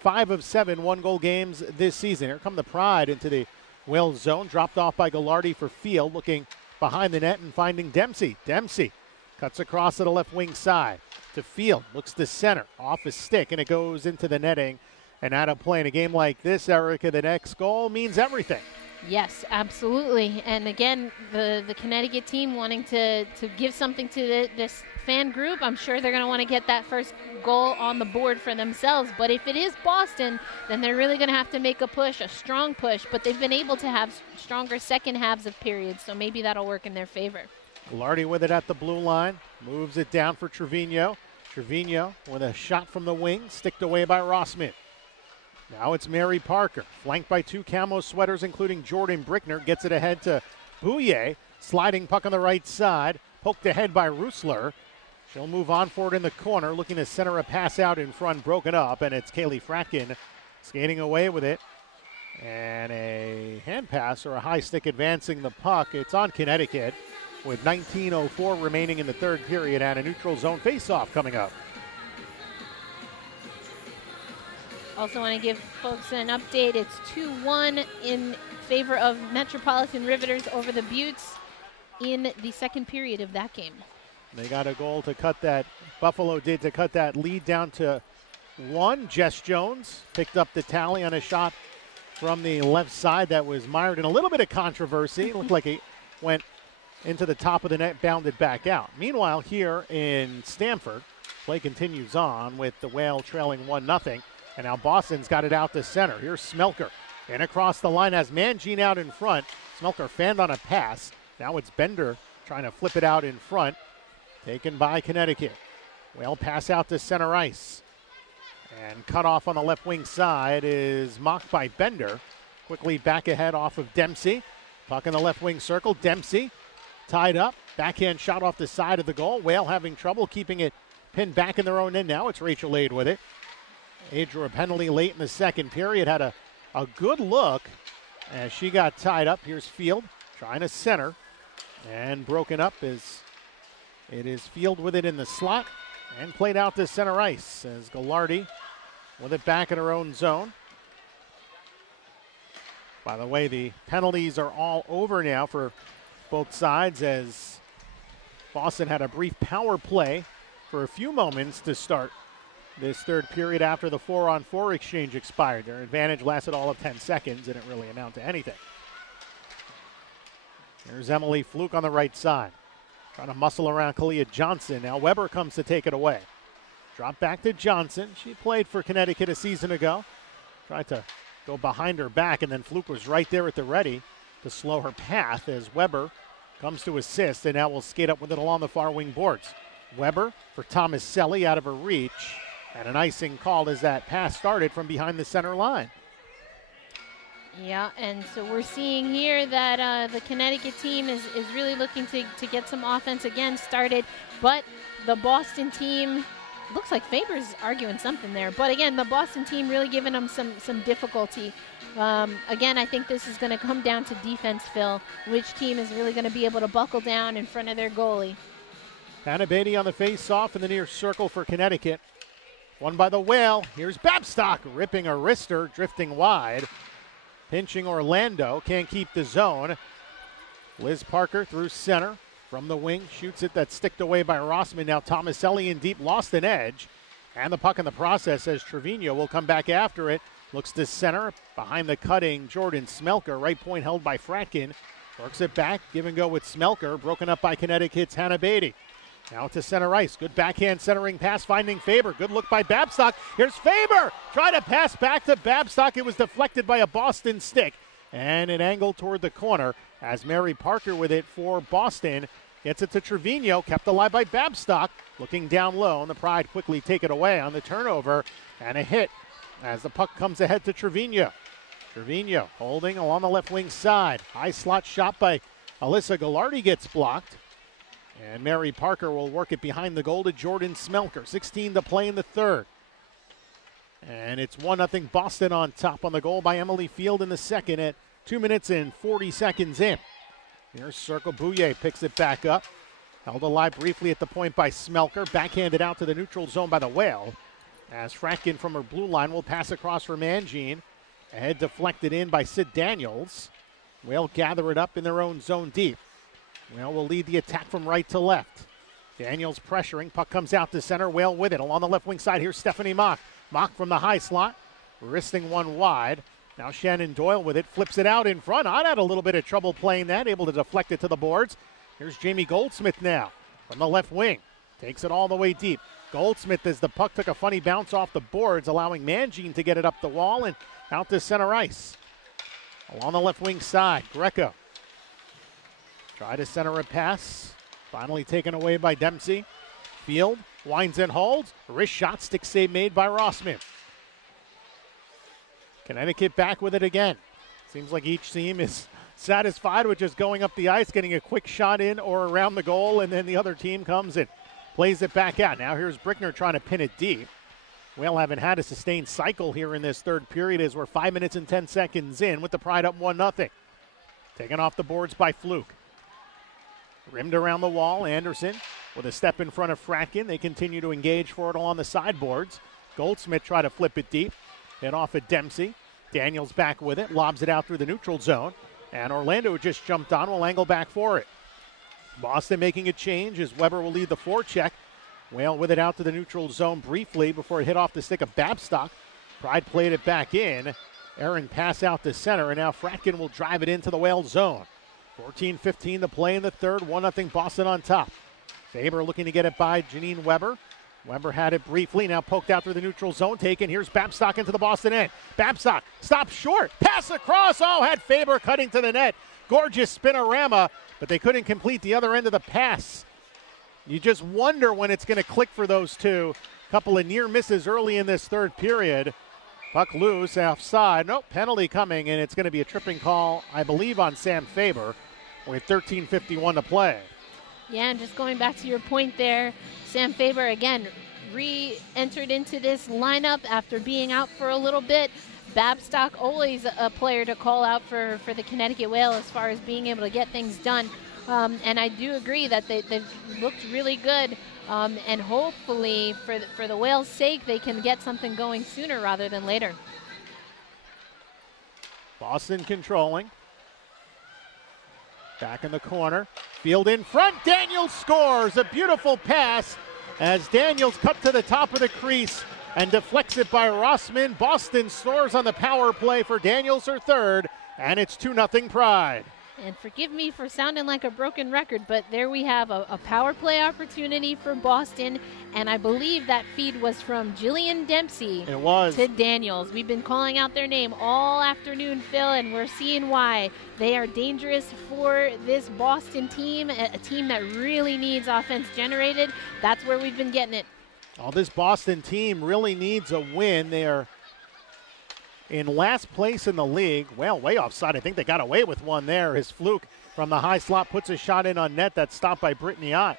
5 of 7 1-goal games this season. Here come the Pride into the Whale zone, dropped off by Gallardi for Field, looking behind the net and finding Dempsey. Dempsey cuts across to the left wing side to Field, looks to center, off his stick, and it goes into the netting and out of play. In a game like this, Erica, the next goal means everything. Yes, absolutely. And again, the Connecticut team wanting to give something to this fan group. I'm sure they're going to want to get that first goal on the board for themselves. But if it is Boston, then they're really going to have to make a push, a strong push. But they've been able to have stronger second halves of periods, so maybe that'll work in their favor. Gallardi with it at the blue line, moves it down for Trevino. Trevino with a shot from the wing, sticked away by Rossman. Now it's Mary Parker, flanked by 2 camo sweaters, including Jordan Brickner. Gets it ahead to Bouye, sliding puck on the right side, poked ahead by Rusler. She'll move on forward in the corner, looking to center a pass out in front, broken up, and it's Kaylee Fratkin skating away with it. And a hand pass or a high stick advancing the puck. It's on Connecticut with 19:04 remaining in the third period and a neutral zone faceoff coming up. Also want to give folks an update. It's 2-1 in favor of Metropolitan Riveters over the Buttes in the second period of that game. They got a goal to cut that, Buffalo did, to cut that lead down to 1. Jess Jones picked up the tally on a shot from the left side that was mired in a little bit of controversy. It looked like it went into the top of the net, bounded back out. Meanwhile, here in Stamford, play continues on with the Whale trailing 1-0. And now Boston's got it out to center. Here's Smelker. And across the line has Mangine out in front. Smelker fanned on a pass. Now it's Bender trying to flip it out in front. Taken by Connecticut. Whale pass out to center ice. And cut off on the left wing side is mocked by Bender. Quickly back ahead off of Dempsey. Puck in the left wing circle. Dempsey tied up. Backhand shot off the side of the goal. Whale having trouble keeping it pinned back in their own end. Now it's Rachel Aid with it. Aid drew a penalty late in the second period. Had a good look as she got tied up. Here's Field trying to center. And broken up as it is Field with it in the slot. And played out to center ice as Gallardi with it back in her own zone. By the way, the penalties are all over now for both sides as Boston had a brief power play for a few moments to start this third period after the 4-on-4 exchange expired. Their advantage lasted all of 10 seconds and didn't really amount to anything. There's Emily Fluke on the right side. Trying to muscle around Kalia Johnson. Now Weber comes to take it away. Drop back to Johnson. She played for Connecticut a season ago. Tried to go behind her back, and then Fluke was right there at the ready to slow her path as Weber comes to assist, and now will skate up with it along the far wing boards. Weber for Thomas Selly out of her reach. And an icing called as that pass started from behind the center line. Yeah, and so we're seeing here that the Connecticut team is really looking to get some offense again started. But the Boston team looks like Faber's arguing something there. But again, the Boston team really giving them some difficulty. Again, I think this is going to come down to defense, Phil. Which team is really going to be able to buckle down in front of their goalie? Hannah Beatty on the face-off in the near circle for Connecticut. Won by the Whale. Here's Babstock ripping a wrister, drifting wide. Pinching Orlando, can't keep the zone. Liz Parker through center. From the wing, shoots it, that's sticked away by Rossman. Now Tomaselli in deep, lost an edge. And the puck in the process as Trevino will come back after it. Looks to center, behind the cutting Jordan Smelker. Right point held by Fratkin. Works it back, give and go with Smelker. Broken up by Connecticut's Hannah Beatty. Now to center ice. Good backhand centering pass, finding Faber. Good look by Babstock. Here's Faber. Try to pass back to Babstock. It was deflected by a Boston stick. And it angled toward the corner as Mary Parker with it for Boston. Gets it to Trevino. Kept alive by Babstock. Looking down low. And the Pride quickly take it away on the turnover. And a hit as the puck comes ahead to Trevino. Trevino holding along the left wing side. High slot shot by Alyssa Gallardi gets blocked. And Mary Parker will work it behind the goal to Jordan Smelker. 16 to play in the third. And it's 1-0 Boston on top on the goal by Emily Field in the second at 2 minutes and 40 seconds in. Here's Circle. Bouye picks it back up. Held alive briefly at the point by Smelker. Backhanded out to the neutral zone by the Whale. As Fratkin from her blue line will pass across for Mangine. Ahead deflected in by Sid Daniels. Whale gather it up in their own zone deep. Whale will lead the attack from right to left. Daniels pressuring. Puck comes out to center. Whale with it. Along the left wing side, here's Stephanie Mock. Mock from the high slot. Wristing one wide. Now Shannon Doyle with it. Flips it out in front. I'd had a little bit of trouble playing that. Able to deflect it to the boards. Here's Jamie Goldsmith now from the left wing. Takes it all the way deep. Goldsmith, as the puck took a funny bounce off the boards, allowing Mangine to get it up the wall and out to center ice. Along the left wing side, Greco. Try to center a pass. Finally taken away by Dempsey. Field winds and holds. Wrist shot, stick save made by Rossman. Connecticut back with it again. Seems like each team is satisfied with just going up the ice, getting a quick shot in or around the goal, and then the other team comes and plays it back out. Now here's Brickner trying to pin it deep. Well, haven't had a sustained cycle here in this third period as we're 5 minutes and 10 seconds in with the Pride up 1-0. Taken off the boards by Fluke. Rimmed around the wall, Anderson with a step in front of Fratkin. They continue to engage for it along the sideboards. Goldsmith try to flip it deep. Hit off at Dempsey. Daniels back with it, lobs it out through the neutral zone. And Orlando just jumped on, will angle back for it. Boston making a change as Weber will lead the forecheck. Whale with it out to the neutral zone briefly before it hit off the stick of Babstock. Pride played it back in. Aaron pass out to center, and now Fratkin will drive it into the Whale zone. 14-15 to play in the third. 1-0 Boston on top. Faber looking to get it by Janine Weber. Weber had it briefly, now poked out through the neutral zone, taken. Here's Babstock into the Boston end. Babstock stops short, pass across. Oh, had Faber cutting to the net. Gorgeous spinorama, but they couldn't complete the other end of the pass. You just wonder when it's going to click for those two. Couple of near misses early in this third period. Puck loose, offside. Nope, penalty coming, and it's going to be a tripping call, I believe, on Sam Faber with 13:51 to play. Yeah, and just going back to your point there, Sam Faber, again, re-entered into this lineup after being out for a little bit. Babstock, always a player to call out for the Connecticut Whale as far as being able to get things done. And I do agree that they've looked really good. And hopefully, for the Whale's sake, they can get something going sooner rather than later. Boston controlling. Back in the corner. Field in front. Daniels scores. A beautiful pass as Daniels cut to the top of the crease and deflects it by Rossman. Boston scores on the power play for Daniels, her third, and it's 2-0 Pride. And forgive me for sounding like a broken record, but there we have a power play opportunity for Boston, and I believe that feed was from Jillian Dempsey it was. To Daniels. We've been calling out their name all afternoon, Phil, and we're seeing why. They are dangerous for this Boston team, a team that really needs offense generated. That's where we've been getting it. Oh, this Boston team really needs a win. They are in last place in the league. Well, way offside. I think they got away with one there. His Fluke from the high slot puts a shot in on net. That's stopped by Brittany Ott.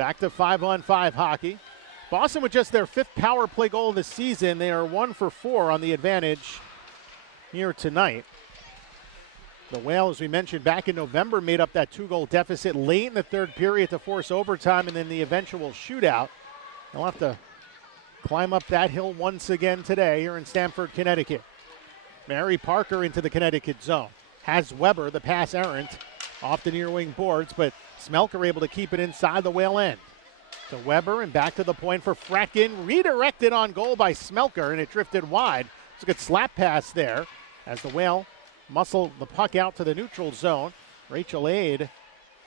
Back to 5-on-5 hockey. Boston with just their 5th power play goal of the season. They are 1 for 4 on the advantage here tonight. The Whales, we mentioned back in November, made up that 2-goal deficit late in the 3rd period to force overtime and then the eventual shootout. They'll have to climb up that hill once again today here in Stamford, Connecticut. Mary Parker into the Connecticut zone. Has Weber, the pass errant, off the near wing boards, but Smelker able to keep it inside the Whale end. To Weber and back to the point for Fratkin. Redirected on goal by Smelker, and it drifted wide. It's a good slap pass there as the Whale muscle the puck out to the neutral zone. Rachel Aid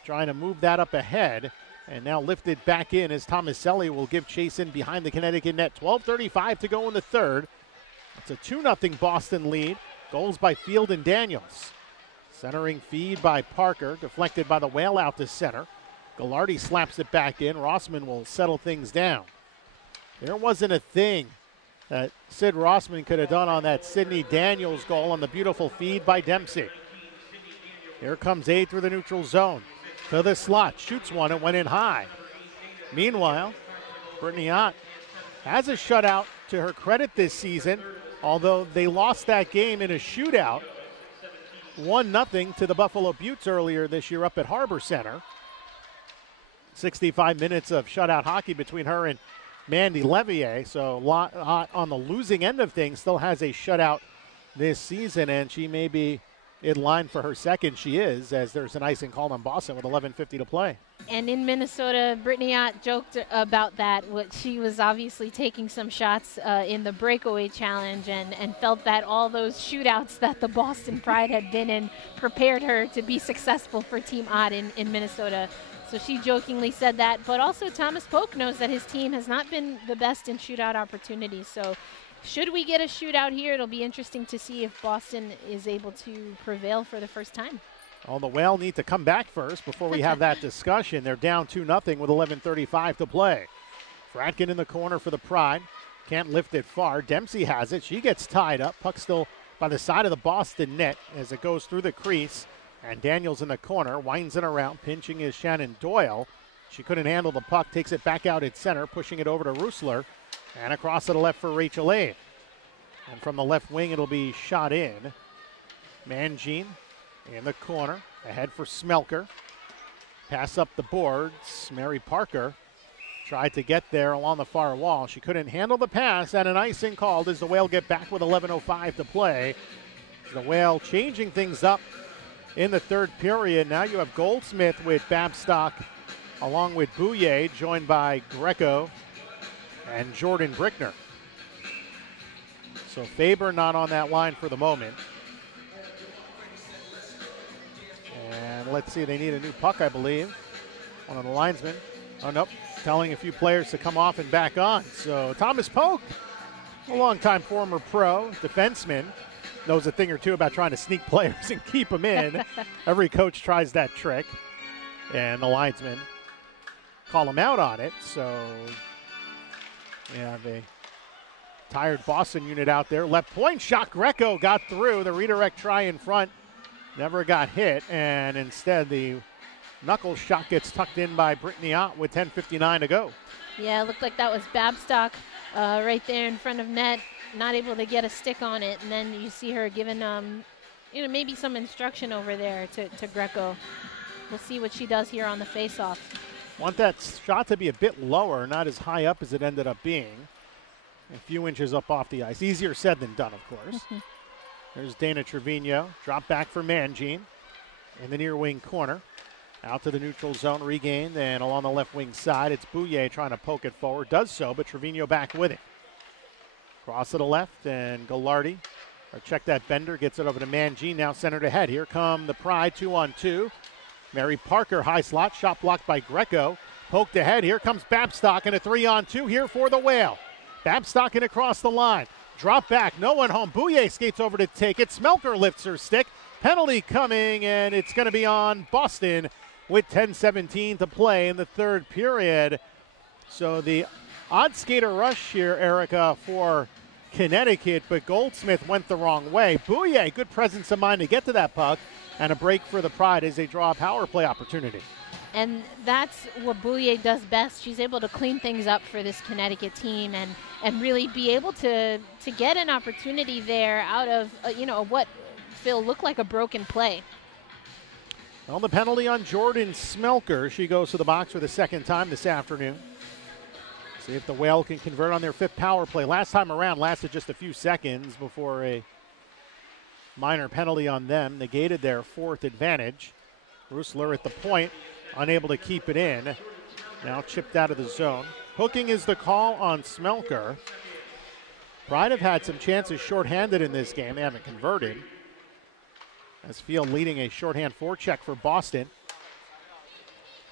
trying to move that up ahead and now lifted back in as Tomaselli will give chase in behind the Connecticut net. 12:35 to go in the 3rd. It's a 2-0 Boston lead. Goals by Field and Daniels. Centering feed by Parker, deflected by the Whale out to center. Gallardi slaps it back in. Rossman will settle things down. There wasn't a thing that Sid Rossman could have done on that Sydney Daniels goal on the beautiful feed by Dempsey. Here comes Aid through the neutral zone. To the slot, shoots one, it went in high. Meanwhile, Brittany Ott has a shutout to her credit this season, although they lost that game in a shootout. 1-0 to the Buffalo Buttes earlier this year up at Harbor Center. 65 minutes of shutout hockey between her and Mandy Levier. So Ott on the losing end of things still has a shutout this season, and she may be in line for her second. She is, as there's an icing called on Boston with 11:50 to play. And in Minnesota, Brittany Ott joked about that. She was obviously taking some shots in the breakaway challenge and felt that all those shootouts that the Boston Pride had been in prepared her to be successful for Team Ott in Minnesota. So she jokingly said that. But also Thomas Polk knows that his team has not been the best in shootout opportunities. So should we get a shootout here, it'll be interesting to see if Boston is able to prevail for the first time. Well, the Whale need to come back first before we have that discussion. They're down 2-0 with 11:35 to play. Fratkin in the corner for the Pride. Can't lift it far. Dempsey has it. She gets tied up. Puck still by the side of the Boston net as it goes through the crease. And Daniels in the corner, winds it around. Pinching is Shannon Doyle. She couldn't handle the puck. Takes it back out at center, pushing it over to Rusler. And across to the left for Rachel Aid. And from the left wing, it'll be shot in. Mangine in the corner. Ahead for Smelker. Pass up the boards. Mary Parker tried to get there along the far wall. She couldn't handle the pass, and an icing called as the Whale get back with 11:05 to play. The Whale changing things up in the 3rd period. Now you have Goldsmith with Babstock along with Bouye, joined by Greco and Jordan Brickner. So Faber not on that line for the moment. And let's see, they need a new puck, I believe. One of the linesmen. Oh, nope. Telling a few players to come off and back on. So Thomas Polk, a longtime former pro defenseman, knows a thing or two about trying to sneak players and keep them in. Every coach tries that trick. And the linesmen call him out on it. So, yeah, the tired Boston unit out there. Left point shot. Greco got through. The redirect try in front never got hit. And instead, the knuckle shot gets tucked in by Brittany Ott with 10:59 to go. Yeah, it looked like that was Babstock right there in front of net. Not able to get a stick on it. And then you see her giving, maybe some instruction over there to Greco. We'll see what she does here on the faceoff. Want that shot to be a bit lower, not as high up as it ended up being. A few inches up off the ice. Easier said than done, of course. There's Dana Trevino. Drop back for Mangine in the near wing corner. Out to the neutral zone, regained, and along the left wing side, it's Bouye trying to poke it forward. Does so, but Trevino back with it. Cross to the left, and Gallardi, or check that bender, gets it over to Mangine, now centered ahead. Here come the Pride, 2-on-2. Mary Parker, high slot, shot blocked by Greco. Poked ahead, here comes Babstock, and a 3-on-2 here for the Whale. Babstock in across the line. Drop back, no one home. Bouye skates over to take it. Smelker lifts her stick. Penalty coming, and it's going to be on Boston with 10:17 to play in the 3rd period. So the odd skater rush here, Erica, for Connecticut, but Goldsmith went the wrong way. Bouye, good presence of mind to get to that puck, and a break for the Pride as they draw a power play opportunity. And that's what Bouye does best. She's able to clean things up for this Connecticut team and really be able to get an opportunity there out of, what Phil looked like a broken play. Well, the penalty on Jordan Smelker. She goes to the box for the second time this afternoon. See if the Whale can convert on their 5th power play. Last time around lasted just a few seconds before a minor penalty on them negated their 4th advantage. Rusler at the point, unable to keep it in. Now chipped out of the zone. Hooking is the call on Smelker. Pride have had some chances shorthanded in this game. They haven't converted. As Field leading a shorthand forecheck for Boston.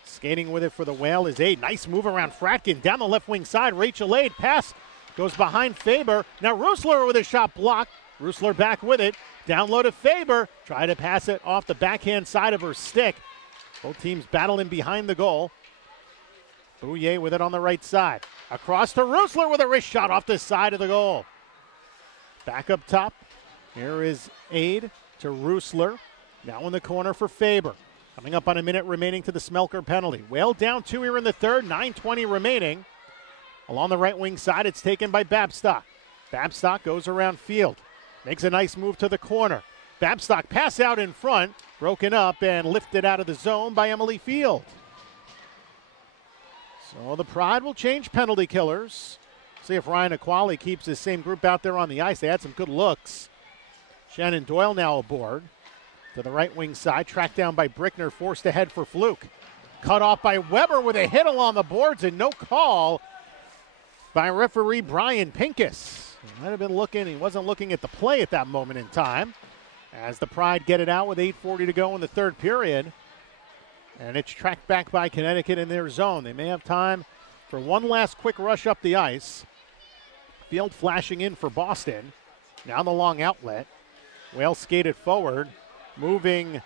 Skating with it for the Whale is Aid. Nice move around Fratkin. Down the left wing side, Rachel Aid. Pass goes behind Faber. Now Rusler with a shot blocked. Rusler back with it. Down low to Faber. Try to pass it off the backhand side of her stick. Both teams battling behind the goal. Bouye with it on the right side. Across to Rusler with a wrist shot off the side of the goal. Back up top. Here is Aid to Rusler. Now in the corner for Faber. Coming up on a minute remaining to the Smelker penalty. Whale down 2 here in the third. 9:20 remaining. Along the right wing side, it's taken by Babstock. Babstock goes around Field. Makes a nice move to the corner. Babstock pass out in front. Broken up and lifted out of the zone by Emily Field. So the Pride will change penalty killers. See if Ryan Aquali keeps his same group out there on the ice. They had some good looks. Shannon Doyle now aboard. To the right wing side, tracked down by Brickner, forced ahead for Fluke. Cut off by Weber with a hit along the boards and no call by referee Brian Pincus. He might have been looking, he wasn't looking at the play at that moment in time. As the Pride get it out with 8:40 to go in the third period. And it's tracked back by Connecticut in their zone. They may have time for one last quick rush up the ice. Field flashing in for Boston. Now the long outlet. Whale skated forward. Moving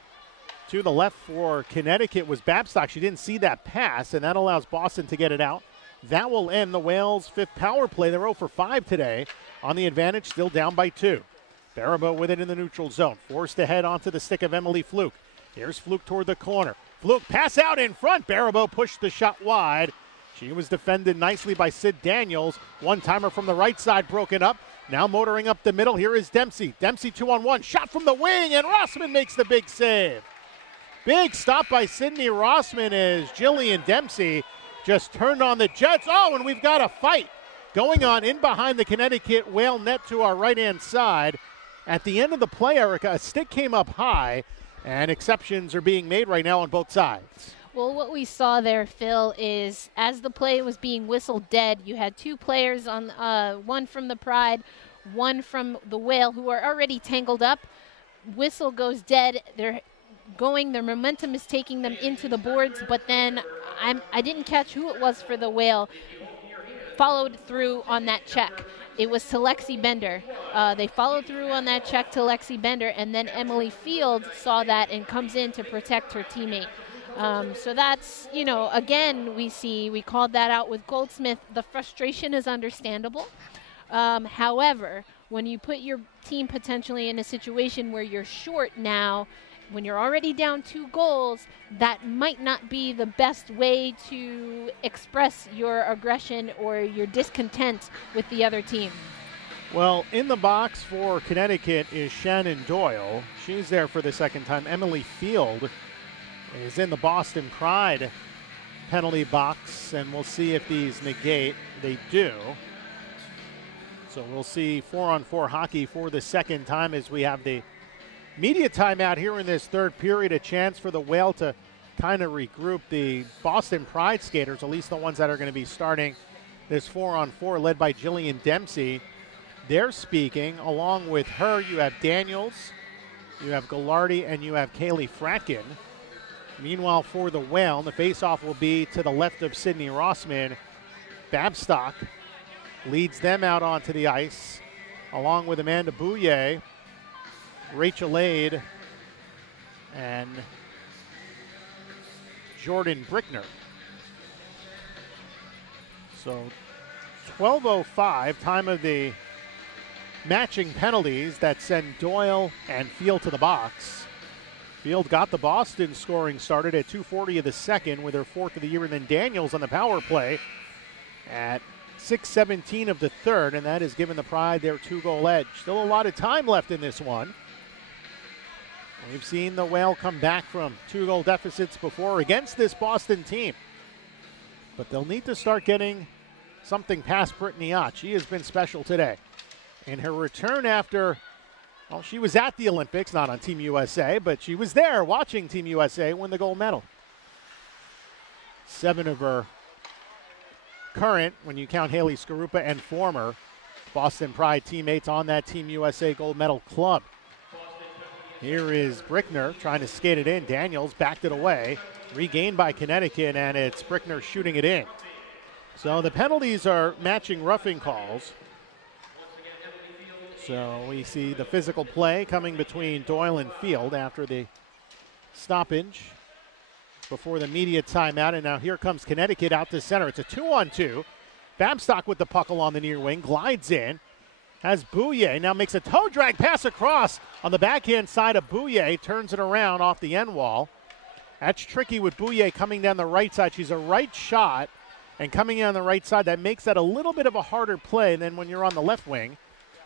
to the left for Connecticut was Babstock. She didn't see that pass, and that allows Boston to get it out. That will end the Whales' 5th power play. They're 0 for 5 today. On the advantage, still down by 2. Barabo with it in the neutral zone. Forced ahead onto the stick of Emily Fluke. Here's Fluke toward the corner. Fluke pass out in front. Barabo pushed the shot wide. She was defended nicely by Sid Daniels. One-timer from the right side broken up. Now motoring up the middle. Here is Dempsey. Dempsey 2-on-1. Shot from the wing, and Rossman makes the big save. Big stop by Sydney Rossman as Jillian Dempsey just turned on the Jets. Oh, and we've got a fight going on in behind the Connecticut Whale net to our right-hand side. At the end of the play, Erica, a stick came up high, and exceptions are being made right now on both sides. Well, what we saw there, Phil, is as the play was being whistled dead, you had 2 players on, one from the Pride, one from the Whale, who are already tangled up. Whistle goes dead. They're going. Their momentum is taking them into the boards, but then I didn't catch who it was for the Whale. Followed through on that check. It was to Lexi Bender. They followed through on that check to Lexi Bender, and then Emily Field saw that and comes in to protect her teammate. So that's, again, we called that out with Goldsmith. The frustration is understandable. However, when you put your team potentially in a situation where you're short now, when you're already down 2 goals, that might not be the best way to express your aggression or your discontent with the other team. Well, in the box for Connecticut is Shannon Doyle. She's there for the second time. Emily Field is in the Boston Pride penalty box, and we'll see if these negate. They do. So we'll see 4-on-4 hockey for the second time as we have the media timeout here in this third period. A chance for the Whale to kind of regroup. The Boston Pride skaters, at least the ones that are going to be starting this 4-on-4, led by Jillian Dempsey. They're speaking. Along with her, you have Daniels, you have Gallardi, and you have Kaylee Fratkin. Meanwhile, for the Whale, the faceoff will be to the left of Sydney Rossman. Babstock leads them out onto the ice, along with Amanda Bouye, Rachel Aid, and Jordan Brickner. So 12:05, time of the matching penalties that send Doyle and Field to the box. Field got the Boston scoring started at 2:40 of the second with her 4th of the year, and then Daniels on the power play at 6:17 of the third, and that has given the Pride their 2-goal edge. Still a lot of time left in this one. We've seen the Whale come back from 2-goal deficits before against this Boston team. But they'll need to start getting something past Brittany Ott. She has been special today. In her return after, well, she was at the Olympics, not on Team USA, but she was there watching Team USA win the gold medal. 7 of her current, when you count Haley Skarupa, and former Boston Pride teammates on that Team USA gold medal club. Here is Brickner trying to skate it in. Daniels backed it away. Regained by Connecticut, and it's Brickner shooting it in. So the penalties are matching roughing calls. So we see the physical play coming between Doyle and Field after the stoppage before the media timeout. And now here comes Connecticut out to center. It's a 2-on-2. Babstock with the puck along the near wing, glides in. Has Bouye, now makes a toe drag pass across on the backhand side of Bouye, turns it around off the end wall. That's tricky with Bouye coming down the right side. She's a right shot, and coming in on the right side, that makes that a little bit of a harder play than when you're on the left wing,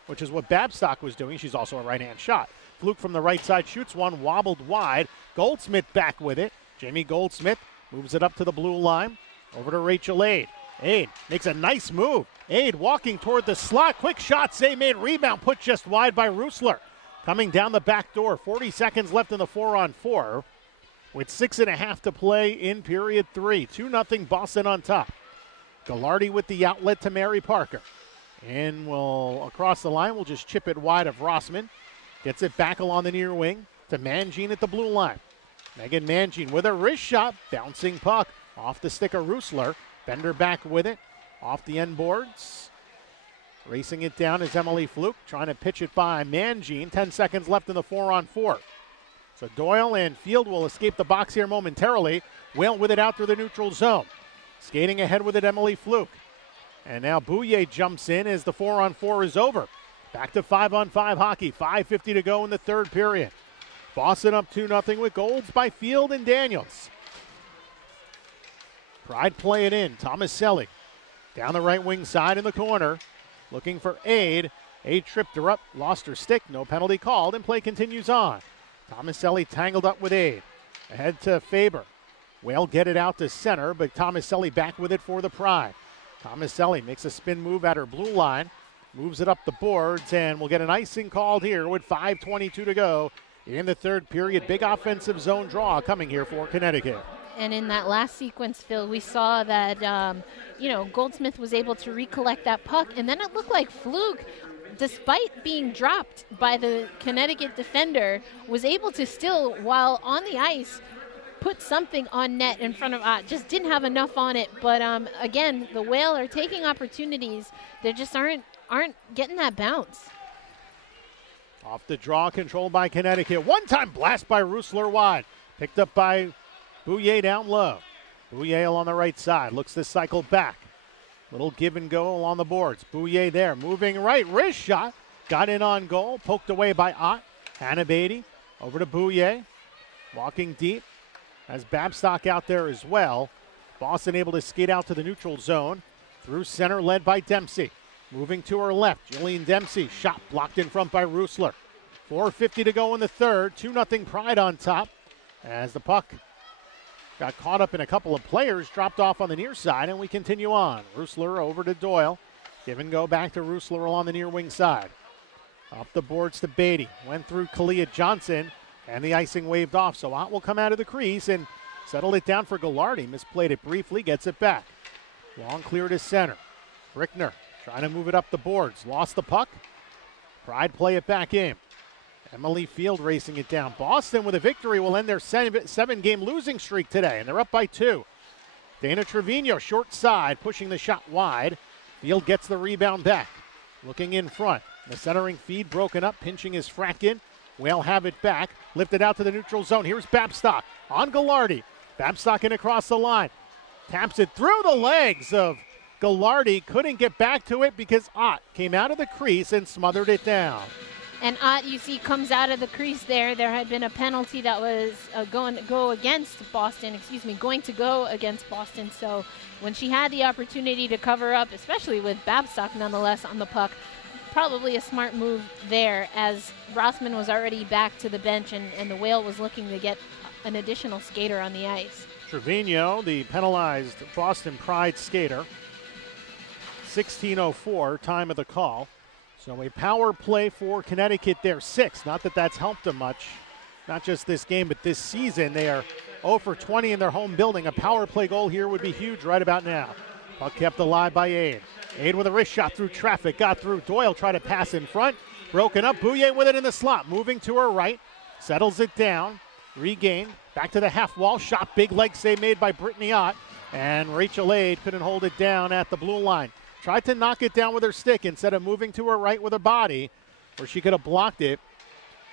which is what Babstock was doing. She's also a right-hand shot. Fluke from the right side shoots one, wobbled wide. Goldsmith back with it. Jamie Goldsmith moves it up to the blue line. Over to Rachel Aid. Aid makes a nice move. Aid walking toward the slot. Quick shot, save made, rebound put just wide by Roosler. Coming down the back door. 40 seconds left in the 4-on-4 with 6.5 to play in period 3. 2-0 Boston on top. Gallardi with the outlet to Mary Parker. And will across the line, we'll just chip it wide of Rossman. Gets it back along the near wing to Mangine at the blue line. Megan Mangine with a wrist shot. Bouncing puck off the stick of Roosler. Bender back with it. Off the end boards. Racing it down is Emily Fluke. Trying to pitch it by Mangine. 10 seconds left in the 4-on-4. So Doyle and Field will escape the box here momentarily. Whale with it out through the neutral zone. Skating ahead with it, Emily Fluke. And now Bouye jumps in as the 4-on-4 is over. Back to 5-on-5 hockey. 5:50 to go in the third period. Boston up 2-0 with goals by Field and Daniels. Pride play it in. Tomaselli down the right wing side in the corner. Looking for Aid. Aid tripped her up, lost her stick. No penalty called, and play continues on. Tomaselli tangled up with Aid. Ahead to Faber. Whale get it out to center, but Tomaselli back with it for the Pride. Tomaselli makes a spin move at her blue line. Moves it up the boards, and we'll get an icing called here with 5:22 to go in the third period. Big offensive zone draw coming here for Connecticut. And in that last sequence, Phil, we saw that, Goldsmith was able to recollect that puck. And then it looked like Fluke, despite being dropped by the Connecticut defender, was able to still, while on the ice, put something on net in front of Ott. Just didn't have enough on it. But, again, the Whale are taking opportunities. They just aren't getting that bounce. Off the draw, controlled by Connecticut. One-time blast by Roosler wide. Picked up by Bouye down low. Bouye on the right side. Looks to cycle back. Little give and go along the boards. Bouye there. Moving right. Wrist shot. Got in on goal. Poked away by Ott. Hannah Beatty over to Bouye. Walking deep. Has Babstock out there as well. Boston able to skate out to the neutral zone. Through center, led by Dempsey. Moving to her left. Jillian Dempsey. Shot blocked in front by Roosler. 4:50 to go in the third. 2-0 Pride on top. As the puck got caught up in a couple of players, dropped off on the near side, and we continue on. Roosler over to Doyle. Give and go back to Roosler along the near wing side. Up the boards to Beatty. Went through Kalia Johnson, and the icing waved off. So Ott will come out of the crease and settle it down for Gallardi. Misplayed it briefly, gets it back. Long clear to center. Brickner trying to move it up the boards. Lost the puck. Pride play it back in. Emily Field racing it down. Boston with a victory will end their 7-game losing streak today, and they're up by 2. Dana Trevino, short side, pushing the shot wide. Field gets the rebound back. Looking in front. The centering feed broken up, pinching his frack in. Whale have it back. Lifted out to the neutral zone. Here's Babstock on Gallardi. Babstock in across the line. Taps it through the legs of Gallardi. Couldn't get back to it because Ott came out of the crease and smothered it down. And Ott, you see, comes out of the crease there. There had been a penalty that was going to go against Boston. So when she had the opportunity to cover up, especially with Babstock nonetheless on the puck, probably a smart move there, as Rossman was already back to the bench and the Whale was looking to get an additional skater on the ice. Trevino, the penalized Boston Pride skater. 16:04, time of the call. So a power play for Connecticut there, 6. Not that that's helped them much, not just this game, but this season. They are 0 for 20 in their home building. A power play goal here would be huge right about now. Puck kept alive by Aid. Aid with a wrist shot through traffic, got through. Doyle tried to pass in front, broken up. Bouye with it in the slot, moving to her right, settles it down, regained, back to the half wall, shot, big leg save made by Brittany Ott, and Rachel Aid couldn't hold it down at the blue line. Tried to knock it down with her stick instead of moving to her right with her body, where she could have blocked it.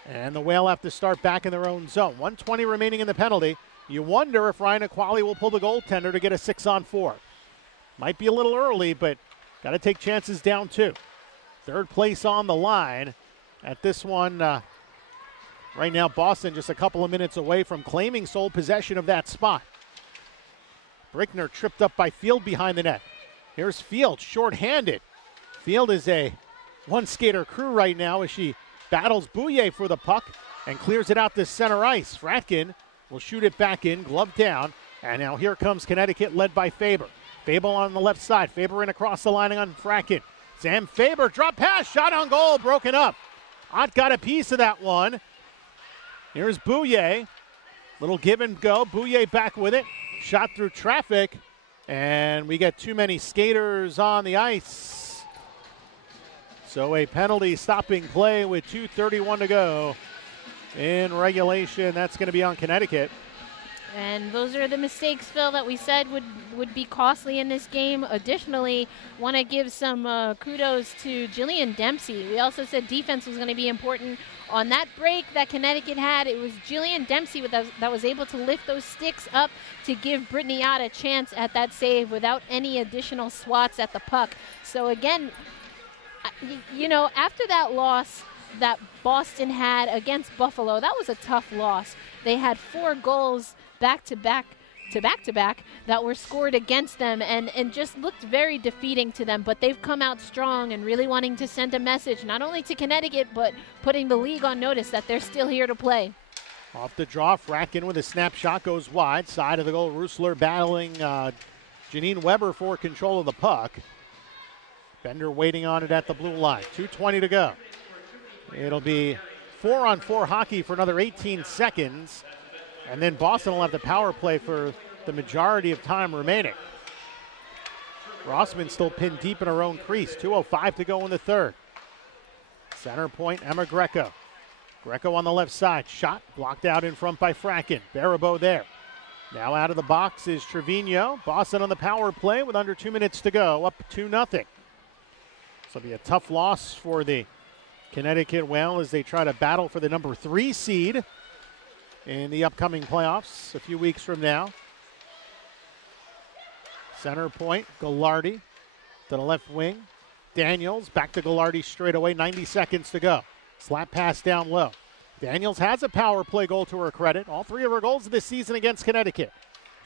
And the Whale have to start back in their own zone. 1:20 remaining in the penalty. You wonder if Ryan Aquali will pull the goaltender to get a 6-on-4. Might be a little early, but got to take chances down 2. Third place on the line at this one. Right now, Boston just a couple of minutes away from claiming sole possession of that spot. Brickner tripped up by Field behind the net. Here's Field, short-handed. Field is a one-skater crew right now as she battles Bouye for the puck and clears it out to center ice. Fratkin will shoot it back in, glove down, and now here comes Connecticut led by Faber. Faber on the left side. Faber in across the line on Fratkin. Sam Faber, drop pass, shot on goal, broken up. Ott got a piece of that one. Here's Bouye. Little give and go. Bouye back with it. Shot through traffic. And we get too many skaters on the ice. So a penalty stopping play with 2:31 to go in regulation. That's going to be on Connecticut. And those are the mistakes, Phil, that we said would be costly in this game. Additionally, want to give some kudos to Jillian Dempsey. We also said defense was going to be important. On that break that Connecticut had, it was Jillian Dempsey that was able to lift those sticks up to give Brittany Ott a chance at that save without any additional swats at the puck. So again, you know, after that loss that Boston had against Buffalo, that was a tough loss. They had 4 goals back-to-back that were scored against them and just looked very defeating to them. But they've come out strong and really wanting to send a message not only to Connecticut but putting the league on notice that they're still here to play. Off the draw, Fratkin with a snapshot goes wide. Side of the goal, Roosler battling Janine Weber for control of the puck. Bender waiting on it at the blue line. 2:20 to go. It'll be 4-on-4 hockey for another 18 seconds. And then Boston will have the power play for the majority of time remaining. Rossman still pinned deep in her own crease. 2:05 to go in the third. Center point, Emma Greco. Greco on the left side. Shot blocked out in front by Fratkin. Baribeau there. Now out of the box is Trevino. Boston on the power play with under 2 minutes to go. Up 2-0. This will be a tough loss for the Connecticut Whale as they try to battle for the number 3 seed in the upcoming playoffs a few weeks from now. Center point, Gallardi to the left wing. Daniels back to Gallardi straight away, 90 seconds to go. Slap pass down low. Daniels has a power play goal to her credit. All 3 of her goals this season against Connecticut.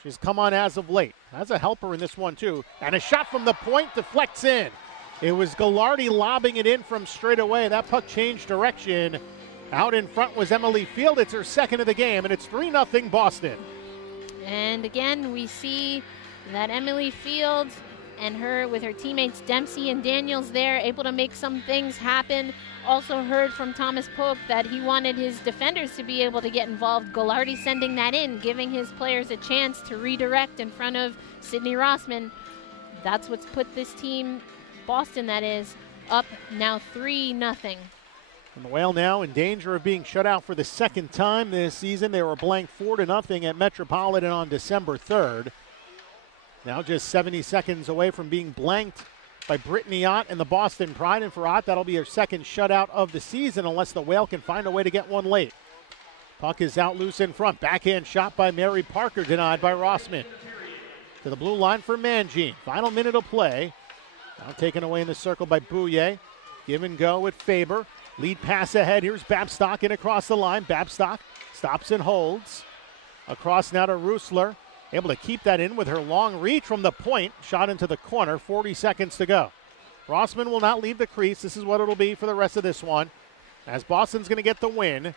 She's come on as of late. Has a helper in this one too. And a shot from the point deflects in. It was Gallardi lobbing it in from straight away. That puck changed direction. Out in front was Emily Field. It's her second of the game, and it's 3-0 Boston. And again, we see that Emily Field and with her teammates Dempsey and Daniels there, able to make some things happen. Also heard from Thomas Pope that he wanted his defenders to be able to get involved. Gallardi sending that in, giving his players a chance to redirect in front of Sydney Rossman. That's what's put this team, Boston that is, up now 3-0. And the Whale now in danger of being shut out for the second time this season. They were blanked 4-0 at Metropolitan on December 3rd. Now just 70 seconds away from being blanked by Brittany Ott and the Boston Pride. And for Ott, that'll be her second shutout of the season unless the Whale can find a way to get one late. Puck is out loose in front. Backhand shot by Mary Parker, denied by Rossman. To the blue line for Mangine. Final minute of play. Now taken away in the circle by Bouye. Give and go with Faber. Lead pass ahead. Here's Babstock in across the line. Babstock stops and holds. Across now to Rusler. Able to keep that in with her long reach from the point. Shot into the corner. 40 seconds to go. Rossman will not leave the crease. This is what it'll be for the rest of this one, as Boston's going to get the win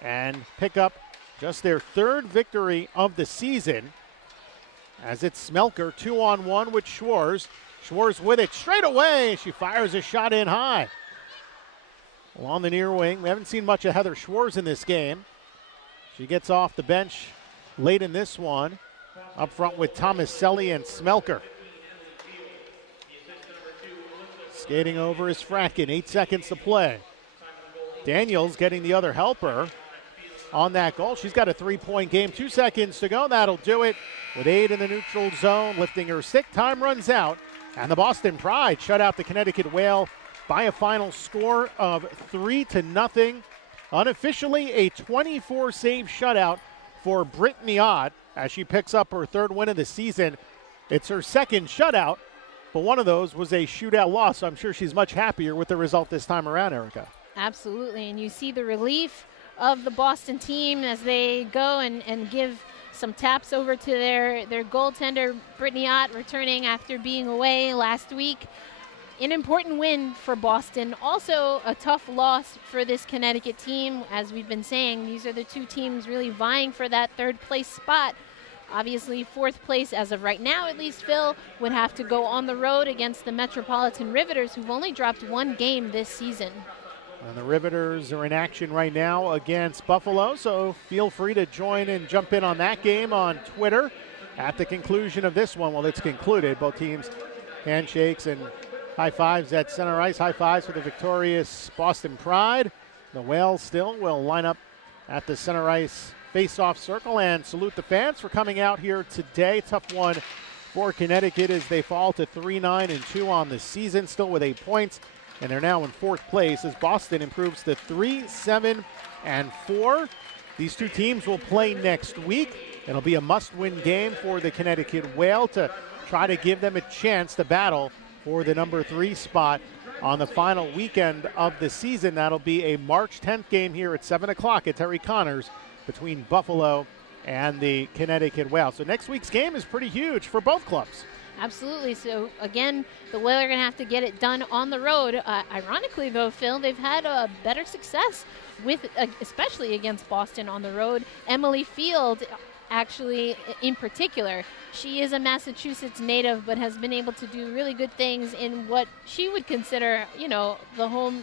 and pick up just their third victory of the season, as it's Smelker 2-on-1 with Schwarz. Schwarz with it straight away. She fires a shot in high. Along the near wing. We haven't seen much of Heather Schwarz in this game. She gets off the bench late in this one. Up front with Tomaselli and Smelker. Skating over is Fracken. 8 seconds to play. Daniels getting the other helper on that goal. She's got a 3-point game. 2 seconds to go. That'll do it. With 8 in the neutral zone, lifting her stick. Time runs out. And the Boston Pride shut out the Connecticut Whale by a final score of 3-0. Unofficially a 24-save shutout for Brittany Ott as she picks up her third win of the season. It's her second shutout, but one of those was a shootout loss, so I'm sure she's much happier with the result this time around, Erica. Absolutely, and you see the relief of the Boston team as they go and give some taps over to their goaltender, Brittany Ott, returning after being away last week. An important win for Boston. Also a tough loss for this Connecticut team. As we've been saying, these are the two teams really vying for that third place spot. Obviously, fourth place as of right now, at least, Phil, would have to go on the road against the Metropolitan Riveters, who've only dropped one game this season. And the Riveters are in action right now against Buffalo, so feel free to join and jump in on that game on Twitter at the conclusion of this one. Well, it's concluded. Both teams handshakes and high fives at center ice. High fives for the victorious Boston Pride. The Whales still will line up at the center ice face-off circle and salute the fans for coming out here today. Tough one for Connecticut as they fall to 3-9-2 on the season, still with 8 points. And they're now in fourth place as Boston improves to 3-7-4. These two teams will play next week. It'll be a must-win game for the Connecticut Whale to try to give them a chance to battle for the number 3 spot on the final weekend of the season. That'll be a March 10th game here at 7 o'clock at Terry Connors between Buffalo and the Connecticut Whale. So next week's game is pretty huge for both clubs. Absolutely. So, again, the Whale are going to have to get it done on the road. Ironically, though, Phil, they've had a better success with, especially against Boston on the road. Emily Field, actually, in particular, she is a Massachusetts native but has been able to do really good things in what she would consider, you know, the home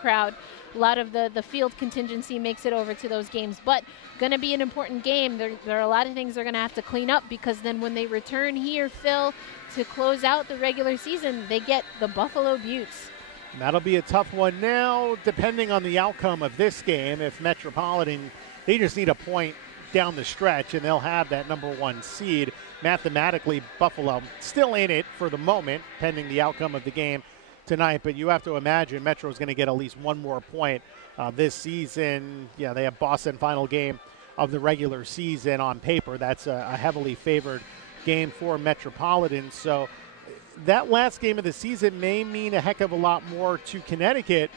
crowd. A lot of the field contingency makes it over to those games, but going to be an important game. There are a lot of things they're going to have to clean up, because then when they return here, Phil, to close out the regular season, they get the Buffalo Buttes. And that'll be a tough one now, depending on the outcome of this game. If Metropolitan, they just need a point down the stretch, and they'll have that number 1 seed. Mathematically, Buffalo still in it for the moment, pending the outcome of the game tonight, but you have to imagine Metro is going to get at least one more point this season. Yeah, they have Boston final game of the regular season on paper. That's a heavily favored game for Metropolitan. So that last game of the season may mean a heck of a lot more to Connecticut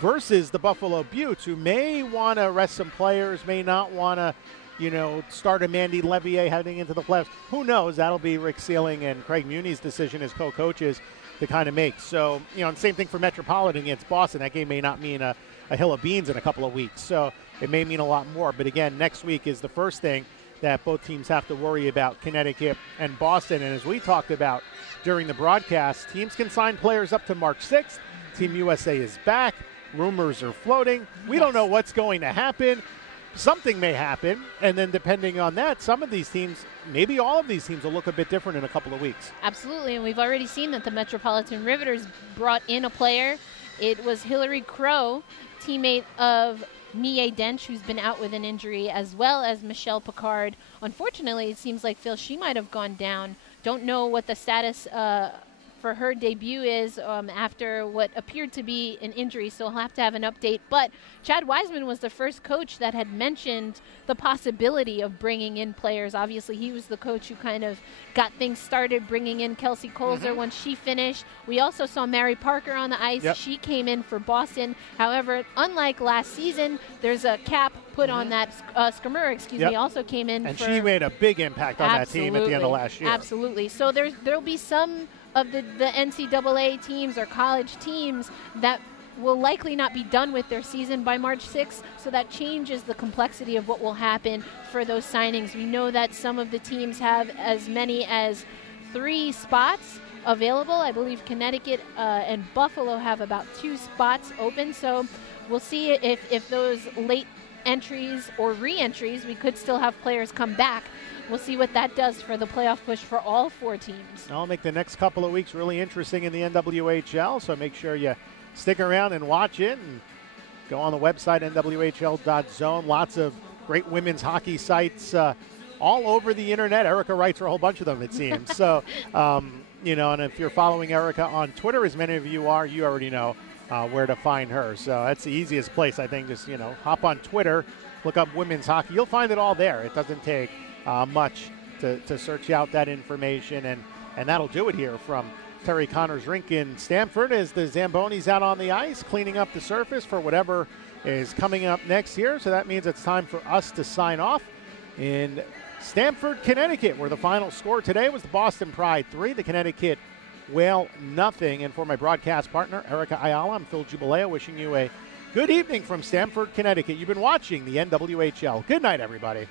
versus the Buffalo Buttes, who may want to rest some players, may not want to, you know, start a Mandy Levier heading into the playoffs. Who knows? That'll be Rick Sealing and Craig Muni's decision as co-coaches to kind of make. So, you know, and same thing for Metropolitan against Boston. That game may not mean a hill of beans in a couple of weeks. So it may mean a lot more. But again, next week is the first thing that both teams have to worry about, Connecticut and Boston. And as we talked about during the broadcast, teams can sign players up to March 6th. Team USA is back. Rumors are floating. We don't know what's going to happen. Something may happen, and then depending on that, some of these teams, maybe all of these teams, will look a bit different in a couple of weeks. Absolutely, and we've already seen that the Metropolitan Riveters brought in a player. It was Hillary Crow, teammate of Mie Dench, who's been out with an injury, as well as Michelle Picard. Unfortunately, it seems like, Phil, she might have gone down. Don't know what the status for her debut is after what appeared to be an injury, so he'll have to have an update. But Chad Wiseman was the first coach that had mentioned the possibility of bringing in players. Obviously, he was the coach who kind of got things started, bringing in Kelsey Colzer once she finished. We also saw Mary Parker on the ice. She came in for Boston. However, unlike last season, there's a cap put on that. Skamura, also came in. And she made a big impact on that team at the end of last year. Absolutely. So there'll be some of the NCAA teams or college teams that will likely not be done with their season by March 6th, so that changes the complexity of what will happen for those signings. We know that some of the teams have as many as 3 spots available. I believe Connecticut and Buffalo have about 2 spots open, so we'll see if those late entries or re-entries, we could still have players come back. We'll see what that does for the playoff push for all 4 teams. I'll make the next couple of weeks really interesting in the NWHL, so make sure you stick around and watch it, and go on the website, nwhl.zone. Lots of great women's hockey sites all over the internet. Erica writes for a whole bunch of them, it seems. So, and if you're following Erica on Twitter, as many of you are, you already know where to find her. So that's the easiest place, I think. Just, hop on Twitter, look up women's hockey. You'll find it all there. It doesn't take much to search out that information, and that'll do it here from Terry Connors Rink in Stamford as the Zambonis out on the ice, cleaning up the surface for whatever is coming up next here. So that means it's time for us to sign off in Stamford, Connecticut, where the final score today was the Boston Pride 3, the Connecticut Whale nothing. And for my broadcast partner, Erica Ayala, I'm Phil Jubileo, wishing you a good evening from Stamford, Connecticut. You've been watching the NWHL. Good night, everybody.